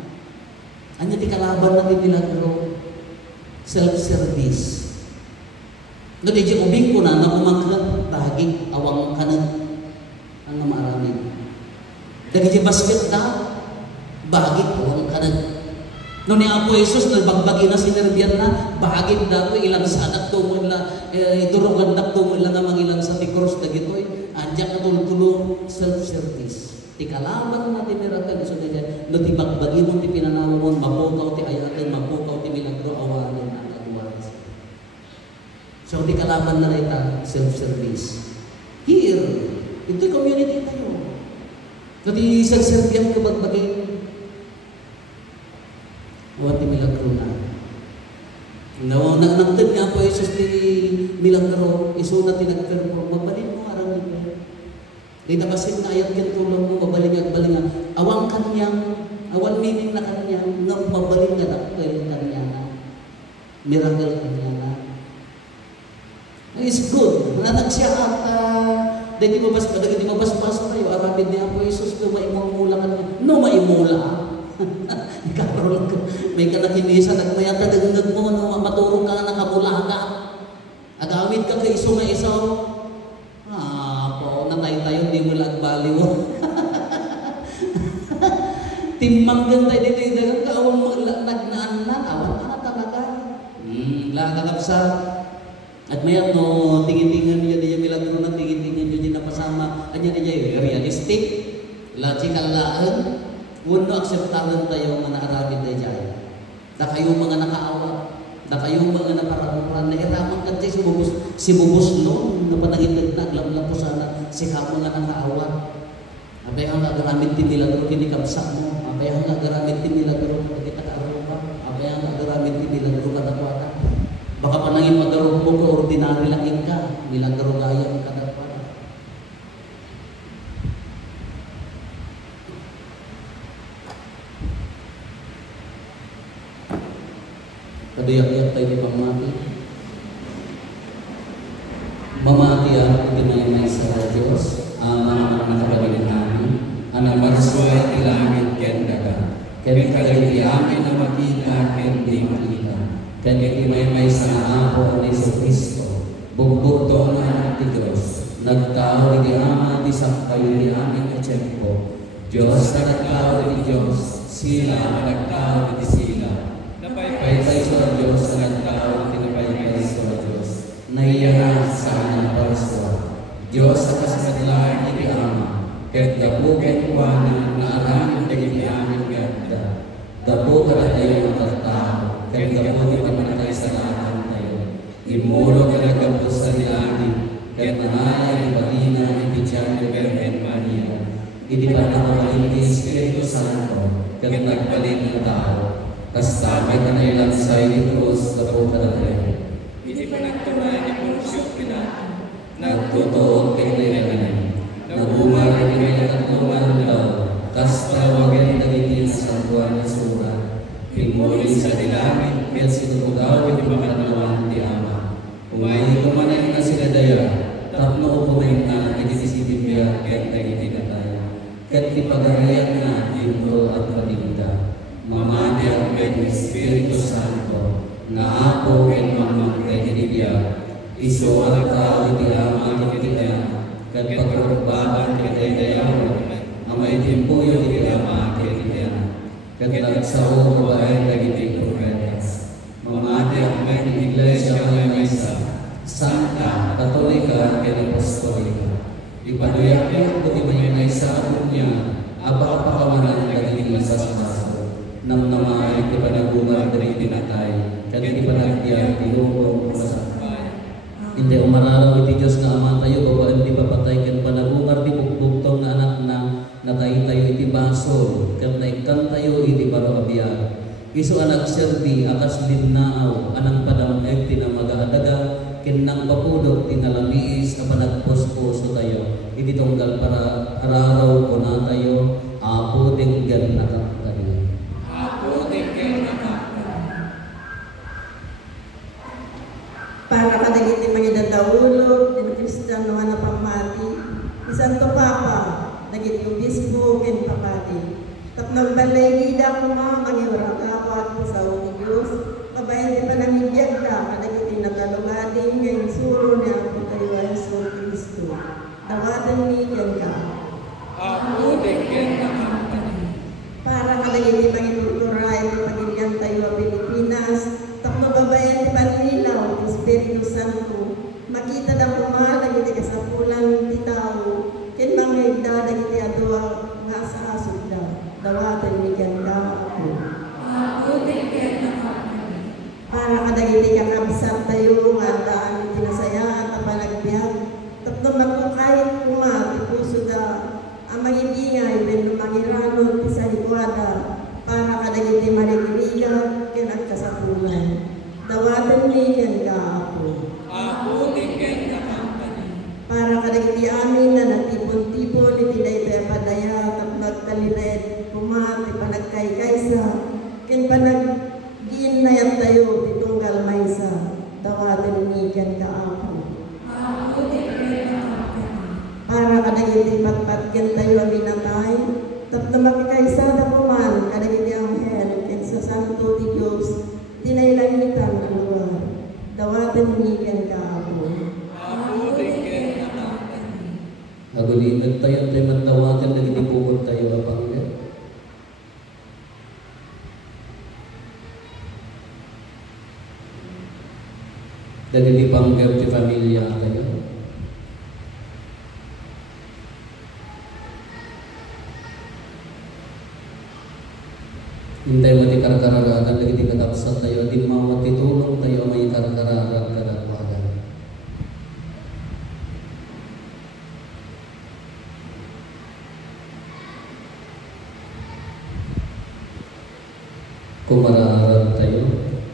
Anya di kalaban na ni milagro, self-service. No, di jay ubing ko na, nakumangkat, bahaging, awang kanan, ang namaramid. Dagi di basket na, bahagi ko ang kanan. No ni Apo Jesus, nagbagbagi na sinerbiyan na, bahagi na ko ilang sanak tumul na, iturugan na tumul na nga mangilang sa tikros na gito'y, andyan na tultulo, self-service. Ti kalaban na ti miracle, so dyan, no ti bagbagi mo ti pinanawa mo, mapukaw ti ayatan, mapukaw ti milagro, awalan ang agwas. So ti kalaban na rin self-service. Here, ito'y community tayo. Pati self-service ko bagbagi, wati milagro na. Nagtad nga po Jesus ni milagro, iso na tinagperform, mabalin mo arang nito. Di nabasin na ayat yung tulong mo, mabaling at balingan. Awang kanyang, awan meaning na kanyang, nga mabaling na nakapel kanya na. Miracle kanya na. It's good. Nanak siya at dahil di mabas-bas tayo, arabid niya po Jesus, no maimula ka naman. No maimula. Ikaroon ka, may kanakinisa, nagmayata, dagdag mo, no, maturong ka na nakabula ka. Agawid ka kay iso nga isaw. Po, natay tayo, di mo lang baliw. Timbang tayo dito, dagang kaawang nagnaan na, awang ka na talaga. Lakakap sa at mayat no, tingin-tingin niya niya milagro na tingin-tingin niya napasama. Anya niya realistic, logical laan. Wala akseptahan tayo mga naarabid na dyan. Na kayo mga nakaawat, na kayo mga naparamuran, na iramang kati si bubus no, na panangin naglamlam po sana, si kamo na nakaawat. Abay ang agaramid din milagro, kinikabsak mo. Abay ang agaramid din milagro, kita kaaro ka. Abay ang agaramid din milagro, kanakwata. Baka panangin magaro mo ko, ordinary lang ka, milagro gaya ang kanakwata. Kadayak-yak tayo di pamati. Mamati ang pinay sa Diyos, ang mga nakakabagin namin, ang Anamarswa ti langit ken daga. Ken kadagiti amin na makita ken di makita. Ken iti may sa apo ni Kristo. Bugbugto na ti Dios. Nagtao di ama ti sakay di amin na tiyempo. Diyos na nagtao di Diyos. Sila nagtao di sila. Napaypay sa Diyos na nagtao di napaypay sa Diyos. Naiya sa anaparswa. Diyos sa kasagadlaan iti ama. Ket dapo ken kuana na alam dagiti amin ganda. Dapo kada tayo magtao. Ket dapo di pamatay sa lahat tayo. Imulo kada gabos sa langit. Ket manaya ibatina iti tiyan ni Virgen Maria. Iti panakabalin ti Espiritu Santo. Ket nagbalin ng tao. Kastamay ka na ilansay ni Cruz dapo kada tayo. Iti panagtunay ni Poncio Pilato. Nagtutuot kay Lenin. Nabumar ni may katulungan daw. Kasta wagin dagiti sa santuan na surat. Pimuli sa dilamin. Ket situtugaw iti pamanawan ti ama. Kumain kumanay na sila daya. Tapno upumin na iti sisipimya ket dagiti kataya. Ket ipagarayan na hinto at matinda. Mamati ang Espiritu Santo. Na apo ken mamangkay iti biya. Iso ang tao iti ama iti kaya. Ket pagkurbanan iti dayaw. Amay timpuyo iti ama iti kaya. Ket nagsao babae dagiti prophetas. Mamati ang iglesia nga maysa. Santa, Katolika, ken Apostolika. Ipaduyak ko iti may sa apunya. Apa-apakawanan dagiti masasmaso. Namnamay iti panagumar dagiti natay. Ket iti panagbiag ti hukom masakbay. Hindi umararaw iti Diyos nga ama tayo, babaan di papatay ken panagungar di bukbuktong na anak na natay tayo iti basol, ket naikan tayo iti baro abiyag. Isu anak serbi akas linnaaw, anang padameg tinamagaadaga, ken nang papudot tinalamiis a panagposposo tayo. Iti tunggal para araraw ko na tayo, apo tinggan nakaktayo. Apo tinggan nakaktayo. Para kadagiti mga dadaulo, din Kristiyano nga napamati, ni Santo Papa, dagiti obispo ken papati. Tapno balay gida ko mga uragat sa ni Dios, mabayan di panamigyan ka kadagiti nagalugading ngayon suro ni Apo tayo Hesus Kristo. Dawatan ni yan ka. Apo tinggan nakaktayo. Para kadagiti mga tuturay pagilian tayo Pilipinas, tapno babayan di panilaw Espiritu Santo, makita na kumala dagiti kasapulan ti tao, ken mangayda dagiti adwa nga sa asugda. Dawatan ni ganda ako. Apo tinggan nakaktayo. Para kadagiti kakabsat tayo nga daan tinasayaan at panagbiag, tapno makukayat kuma ti puso da ang magibingay ken mangiranod ti salikwada para kadagiti maligiligan ken ang kasapulan. Dawatan ni yan ka ako. Apo tinggan nakaktayo. Para kadagiti amin na nagtipon-tipon iti daytoy padaya at nagtaliled kumati panagkaykaysa ken panaggiinayat tayo titunggal maysa. Dawatan ni yan ka ako. Apo tinggan nakaktayo. Para kadagiti patpatken tayo aminatay tapno makikaysa da kuman kadagiti anghel ken sa Santo ti Dios tinailangitan ang lugar. Dawatan ni yan ka ako. Apo tinggan nakaktayo. Agulinan tayo tayo magtawagan dagiti pupod tayo apangga. Dagiti pangger ti pamilya tayo. Hintay mo ti karkararagan dagiti katapsat tayo, di mawat ti tulong tayo may karkararan kadagwagan. Kumararan tayo.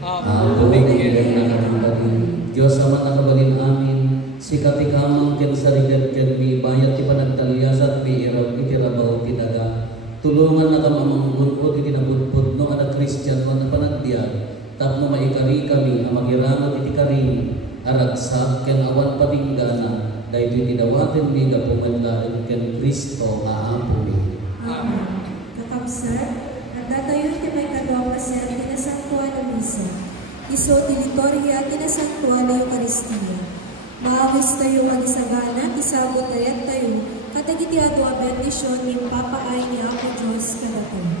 Apo tinggan nakaktayo. Diyos ama nakabalin amin, sikati kamang ken sarigat ken mi bayat ti panagtalyasat mi irab iti rabaw ti daga. Tulungan na kamamanggun o iti nabudbud no anak Kristiyan mo na panagdiyan. Tapno maikari kami ang magirangat iti karim aragsak ken awan patinggana dahil iti dawaten mi gapumanlaan ken Kristo nga apo mi. kakabsat, at datayon ti may kadwa pasyan kinasangtuan ng misa. Iso dilitoria kinasangtuan ng Eucharistia. Maawis tayo magisagana, isabot tayat tayo, katagiti adwa bendisyon ng papaay ni Apo Diyos kadatayo.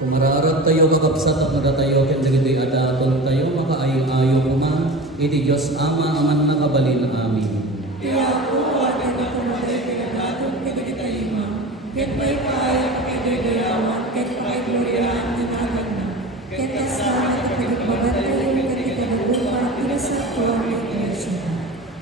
Kung maraarap tayo kakabsat at nagatayo ken dagiti adaton tayo makaayo-ayo kuma iti Dios Ama aman nakabalin amin. Kaya po at ang nakumatay pinadaton kita ima, ket may paayang kinagayawan, ket may gloriaan tinagan na, ket kasama at pinagpagatayon ket ikadalupa, pinasatuan ng Iglesia.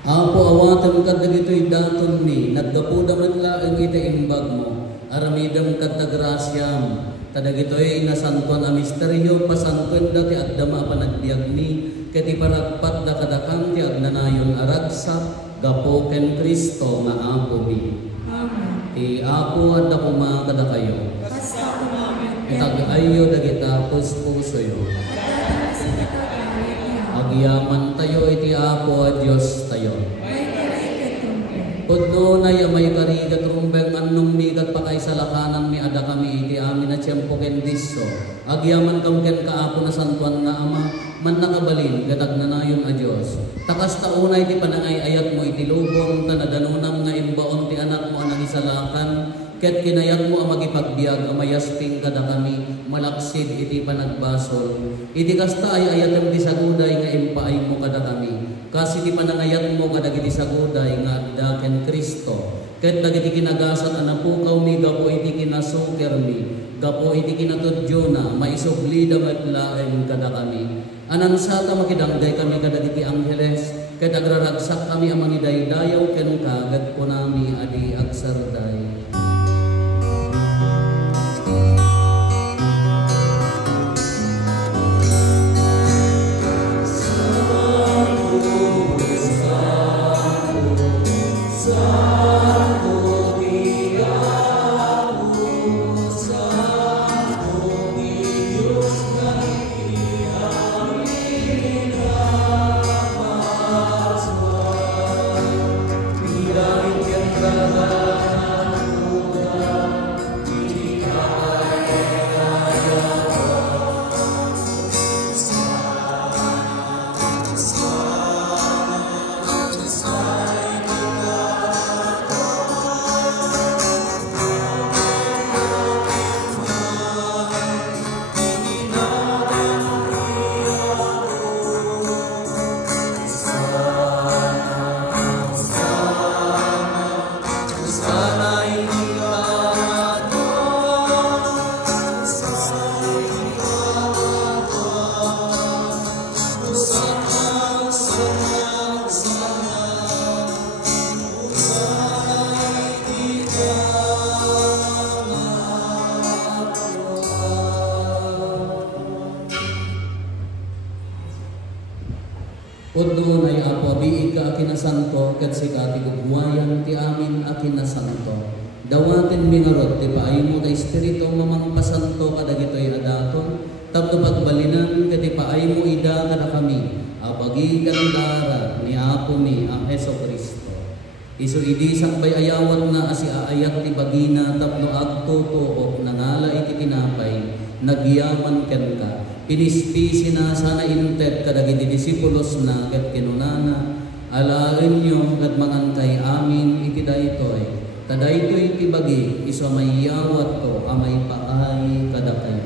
Apo awatan kad dagitoy daton ni naggapudaman laeng iti imbag mo aramidem kad tagrasyam tadagitoy nasantuan a misteryo pasantuan da ti agdama panagbiag ni ket iparagpat da kadakam ti agnanayon aragsak gapo ken Kristo nga Apo mi. Amen. Ti Apo adda kuma kada kayo. Basta umamin, Itag-ayo dagita puspusoyo. Agyaman tayo iti Apo a Dios tayo. may karikat tumpe. Pudno na may karigat rumbeng annong migat pa kay salakanan mi ada kami iti amin na tiyempo ken disso. Agyaman kam ken kaapo na santuan nga Ama man nakabalin gatag nanayon a Dios. Takas taunay ti panangay ayat mo iti lubong tanadanunam nga imbaon ti anak mo anang isalakan ket kinayat mo ang magipagbiag amayasping kada kami malaksid iti panagbasol. Iti kasta ay ayatem ti saguday nga impaay mo kada kami. Kasi ti panangayat mo kadagiti saguday nga adda ken Kristo. Ket dagiti kinagasat anapukaw mi gapo iti kinasuker mi. Gapo iti kinatudyo na maisubli damat laeng kada kami. Anansata makidangday kami kadagiti angheles. Ket agraragsak kami amang idaydayaw ken kagad po nami adi agsarday. Bilang yang doon ay apo abiig ka akin na santo, kat sika ti gugwayan ti amin akin na santo. Dawatin mingarot, ti paay mo ka Espiritu mamang pasanto kadagitoy adaton, tapno pagbalinan kat ti paay mo ida kada kami, abagi ka ng dara ni apo mi ang Heso Kristo. Isu idisang bay ayawan na asi aayat ti bagina, tapno agtutuok nangala iti tinapay, nagyaman ken ka. Pinispisi na sana inted kadagiti disipulos na ket kinunana, alaen nyo kat mangantay amin iti daytoy. Kadaytoy iti bagi isu amayawat to amay paay kadakay.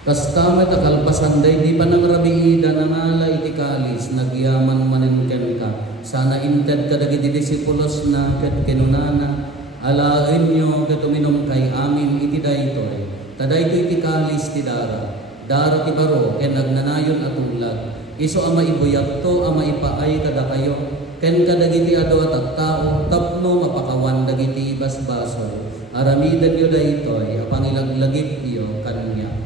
Kastama takalpasan day di pa nangrabiida nangala iti kalis, nagyaman manenken ka. Sana inted kadagiti disipulos na ket kinunana, alaen nyo ket uminom kay amin iti daytoy. Kadaytoy iti kalis ti dara ti baro ken nagnanayon at ulag. Isu ama ibuyag to ama ipaay kada kayo, ken kadagiti adu at tao tapno mapakawan dagiti basbasol. Aramidan yo daytoy apangilaglagip iyo kanya.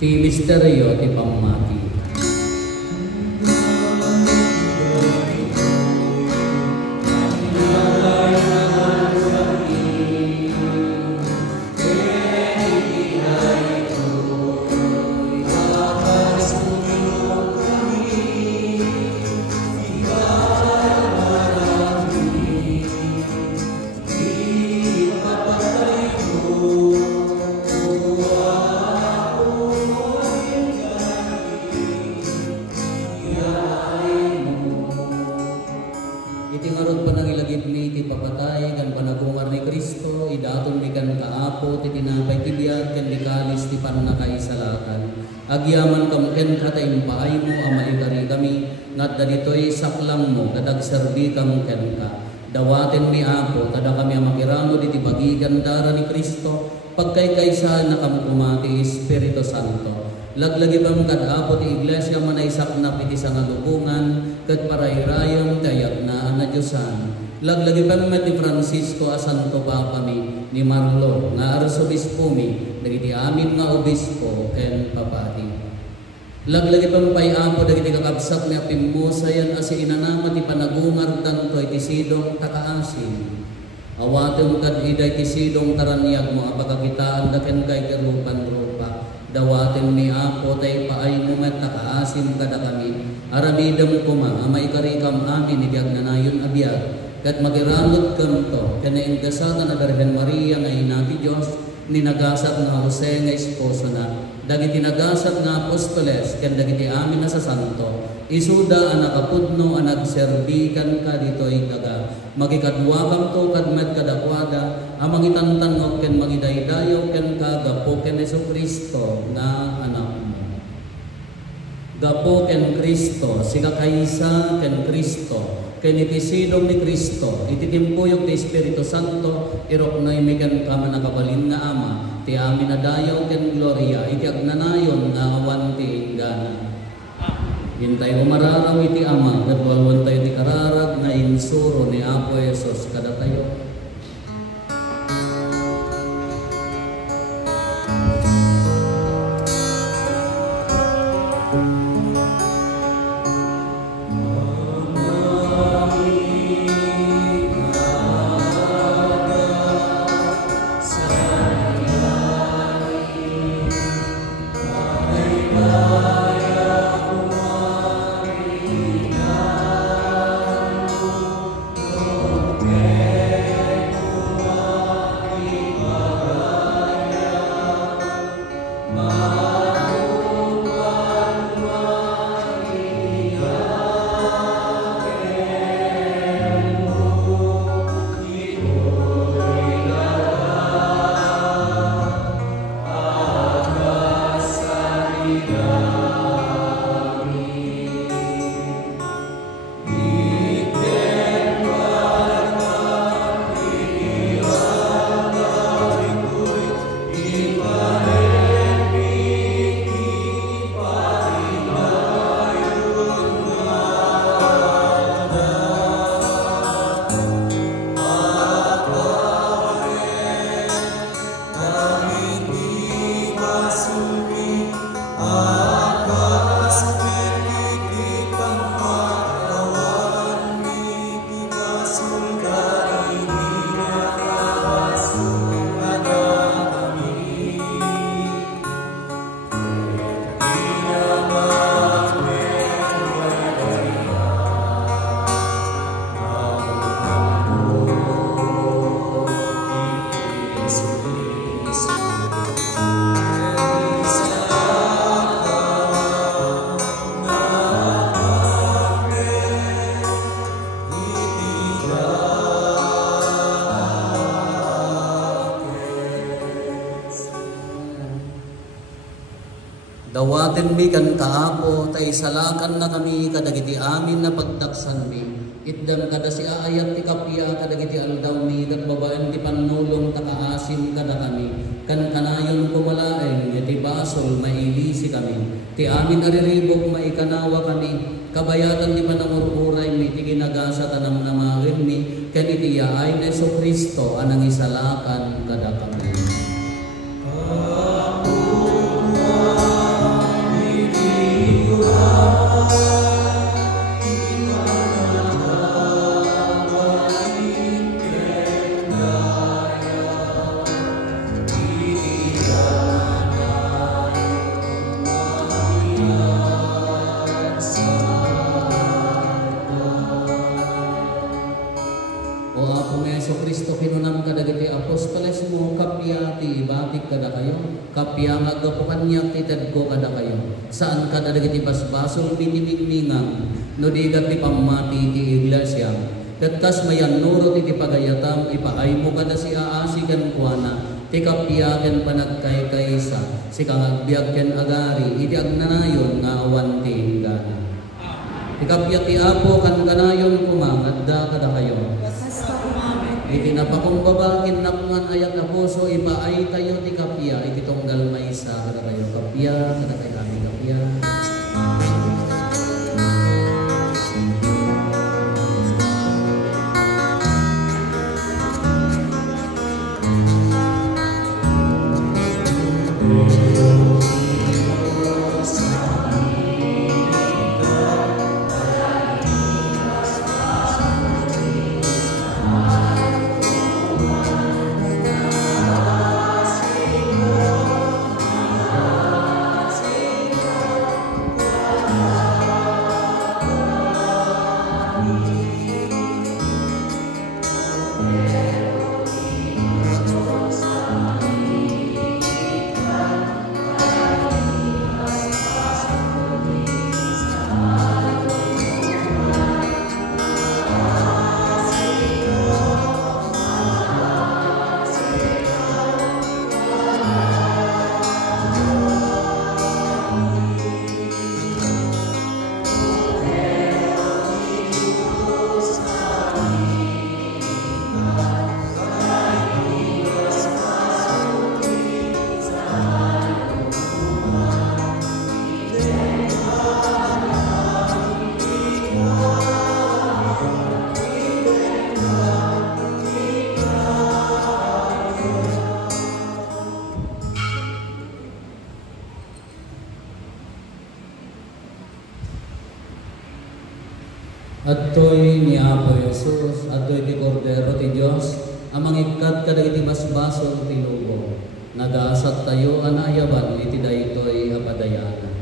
Ti misteryo ti pamati. Agyaman kam ken katay paay mo ama ikari kami, ngadda ditoy saklang mo kadag serbi kam ken ka. Dawaten mi apo kada kami makirano diti bagigan dara ni Kristo, pagkaykaysa na kam kumati Espiritu Santo. Laglagi bam kad apo ti iglesia manay saknap iti sangalubungan ket parayrayon tayak na ana Diosan. Laglagi bam met ni Francisco a Santo Papa mi, ni Marlo nga arsobispo mi, dagiti amin nga obispo ken papati. Laglagi pang payapo dagiti kakabsat ni apimmusayan asi inanama ti panagungar tanto iti sidong takaasin. Awaten kad iday ti sidong taranyag mo apakakitaan daken kay kerupan rupa. Dawaten ni apo tay paay mo met takaasin kada kami. Aramidam kuma amay karikam amin iti agnanayon abiyag. Kat magiramot kanto ken naingasatan na Birhen Maria nga ina ti Dios, ninagasat nga Jose nga esposo na, dagiti nagasat nga apostoles ken dagiti amin na sa santo, isuda ang nakapudno ang nagserbikan ka dito'y daga, magikadwa kam to kadmet kadakwada, ang mangitantanok ken magidaydayo ken kagapo ken Heso Kristo nga anak mo. Gapo ken Kristo, siga kaysa ken Kristo, ken itisidom ni Kristo, ititimpuyog ti Espiritu Santo, irok na imikan ka manakabalin nga ama, ti amin na dayaw ken gloria, iti agnanayon nga awan ti inggana. Hintay umararaw iti ama, gatwalwan tayo ti kararag na insuro ni Apo Jesus kada tayo. Yeah. Dawaten mi kan kaapo, tay salakan na kami kadagiti amin na pagtaksan mi. Itdam kada si aayat ti kapya kadagiti aldaw mi, kat babaen ti panulong takaasin kada kami. Kan kanayon kumalaeng, iti basol mailisi kami. Ti amin ariribok maikanawa kami, kabayatan ti panangururay mi, ti ginagasa tanam namarin mi, ken iti yaay na Yesu Kristo anang isalakan kada kami. Apostoles mo kapya ti ibatik kada kayo, kapya magapukan niya titad ko kada kayo. Saan kada dagiti basbasol pitimigmingang, no digat ti pamati ti iglesia. Katkas mayan nurot iti pagayatam, ipaay mo kada si aasi kan kuana, ti kapya ken panagkaykaysa, si kangagbiag ken agari, iti agnanayon nga awan ti ingana. Ti kapya ti apo kan kanayon kumangadda kada kayo. Iti napakumbabangin nakungan ayat na puso, ipaay tayo ti kapya, iti tonggal maysa kada kayo kapya, kada kayo kami kapya. Atoy ni Apo Jesus, atoy ti Kordero ti Dios, amang ikat kadagiti basbasol ti lubo. Nagaasat tayo anayaban iti daytoy apadayanan.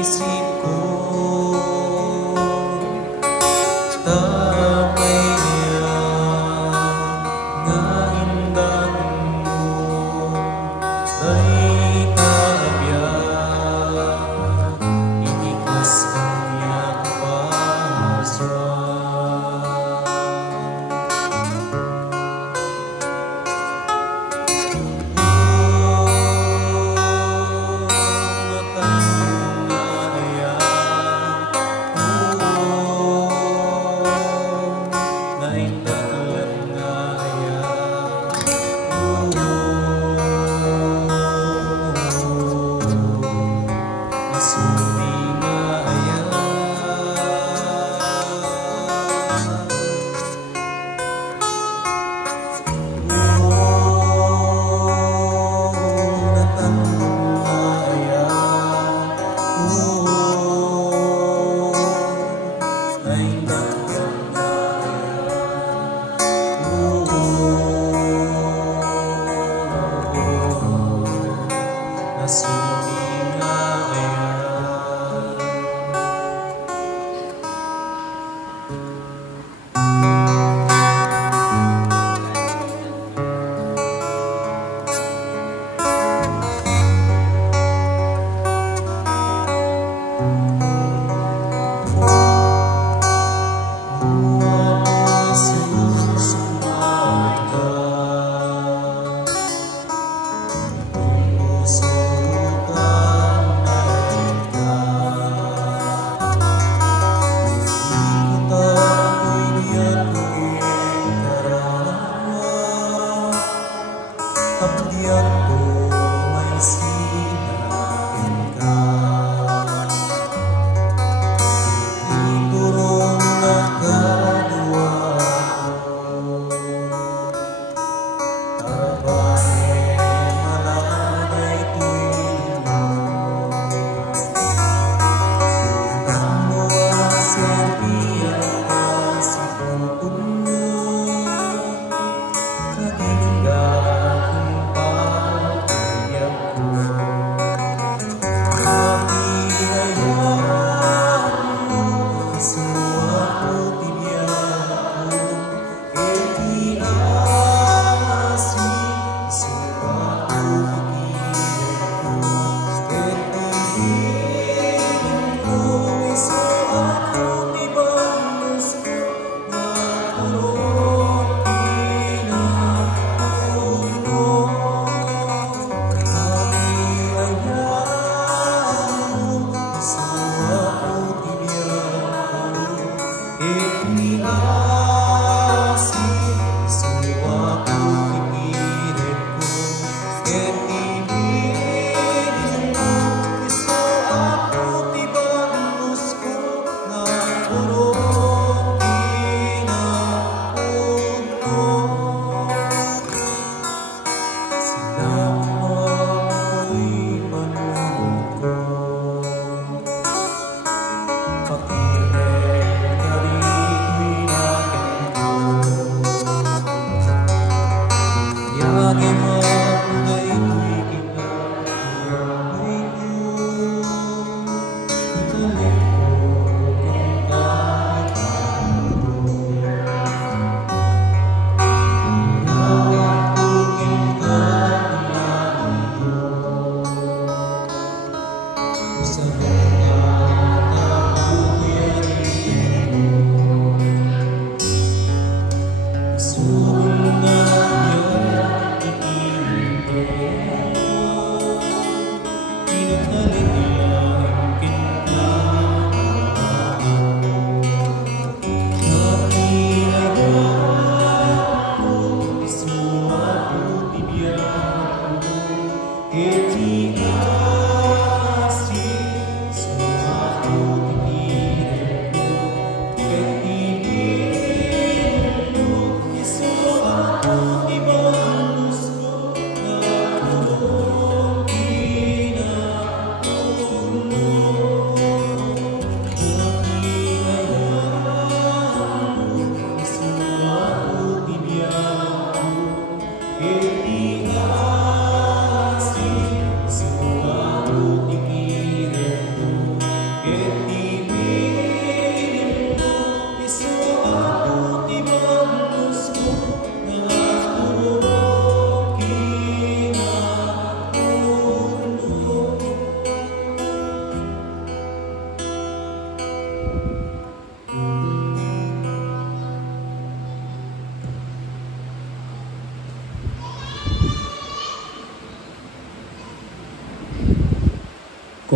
Isip ko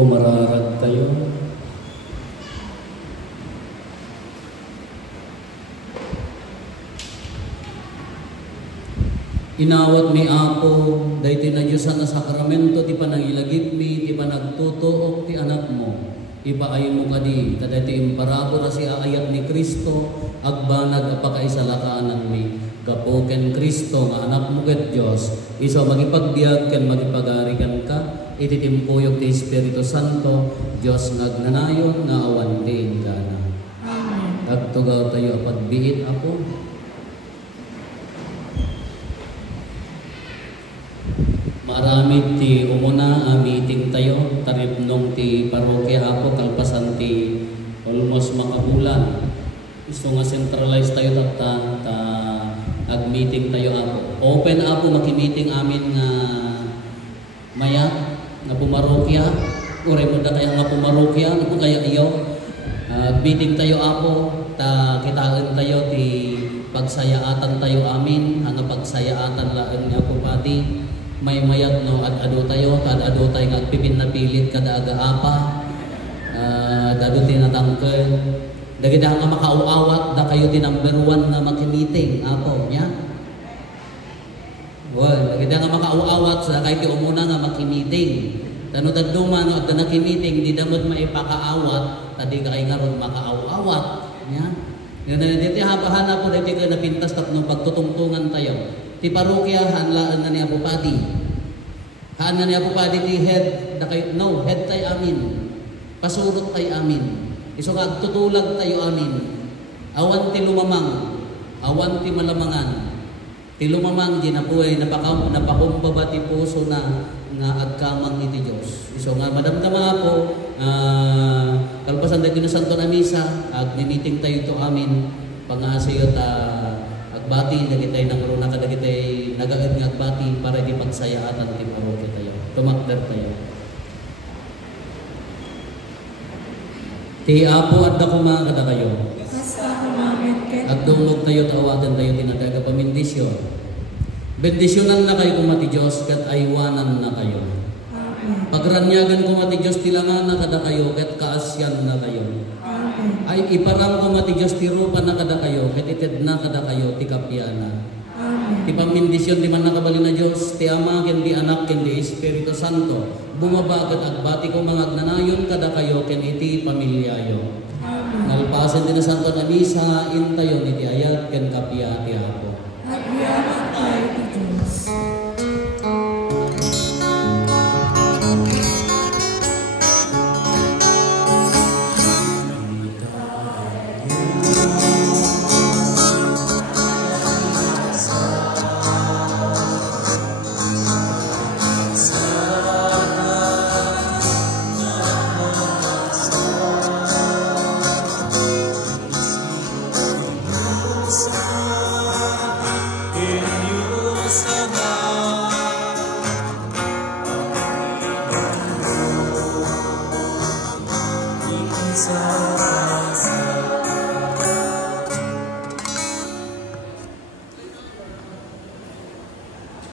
Bumararag tayo. Inawat mi Apo, dahiti na Diyos na sakramento, ti panangilagip mi, ti panagtutuok ti anak mo. Ipaay mo kadi, kadati imparabora si aayat ni Kristo, agbanag apakaisalakaan mi. Gapoken Kristo nga anak mo ket Diyos, iso magipagbiag ken magipagarikan ka, ititimpuyog ti Espiritu Santo, Diyos ngagnanayon nga awan diin ka na. Amen. Agtugaw tayo pagbiit Apo. Maramid ti umuna meeting tayo, taripnong ti parokya Apo, kalpasan ti almost makabulan. Gusto nga centralize tayo tata, nag-meeting tayo Apo. Open Apo, maki-meeting amin nga maya, nga pumarokya, ure mo da kaya nga pumarokya, ano kaya iyo. Meeting tayo Apo, kitaan tayo ti pagsayaatan tayo amin, nga pagsayaatan laan nga po pati. May mayat no at ado tayo nga pipin na pilit kada aga-apa dado tinatangken dagiti nga makauawat da kayo ti number 1 na maki-meeting Apo nya dagiti nga makauawat sa kay ti umuna nga maki-meeting tano daduma no at naki-meeting di damod maipakaawat tadi kay ngaron makauawat nya diti hapahan po diti ka napintas tapno pagtutungtungan tayo. Ti parokya hanlaan na ni Apo Padi. Haan na ni Apo Padi ti head na kayo, no, head tayo amin. Pasurot tayo amin. Iso nga tutulag tayo amin. Awan ti lumamang, awan ti malamangan. Ti lumamang di na po ay napakumbaba ti puso na nga agkamang iti Diyos. Iso nga madamdama po, kalpasan tayo na Santo na Misa, meeting tayo ito amin, pangasayo bati dagitay nang corona kadagitay nagaid nga bati para di pagsayaatan ti parokya tayo. Tumakder tayo. Ti Apo adda kuma kada kayo. Basta kumamin ket Agdulog tayo tawatan tayo tinadaga pamindisyon. Bendisyonan na kayo kumati Diyos ket aywanan na kayo. Amen. Pagranyagan kumati Diyos tilangan na kada kayo ket kaasyan na kayo. Amen. Ay iparang kumati Diyos ti rupa na kada kayo ket ited na kada kayo ti kapyana. Amen. Ti pamindisyon di man nakabali na Diyos, ti Ama ken di Anak ken di Espiritu Santo, bumabagat agbati ko mga agnanayon kada kayo ken iti pamilyayo. Amen. Nalpasan din na Santo na Misa, intayo ni ti ayat ken kapya ti Apo. Agya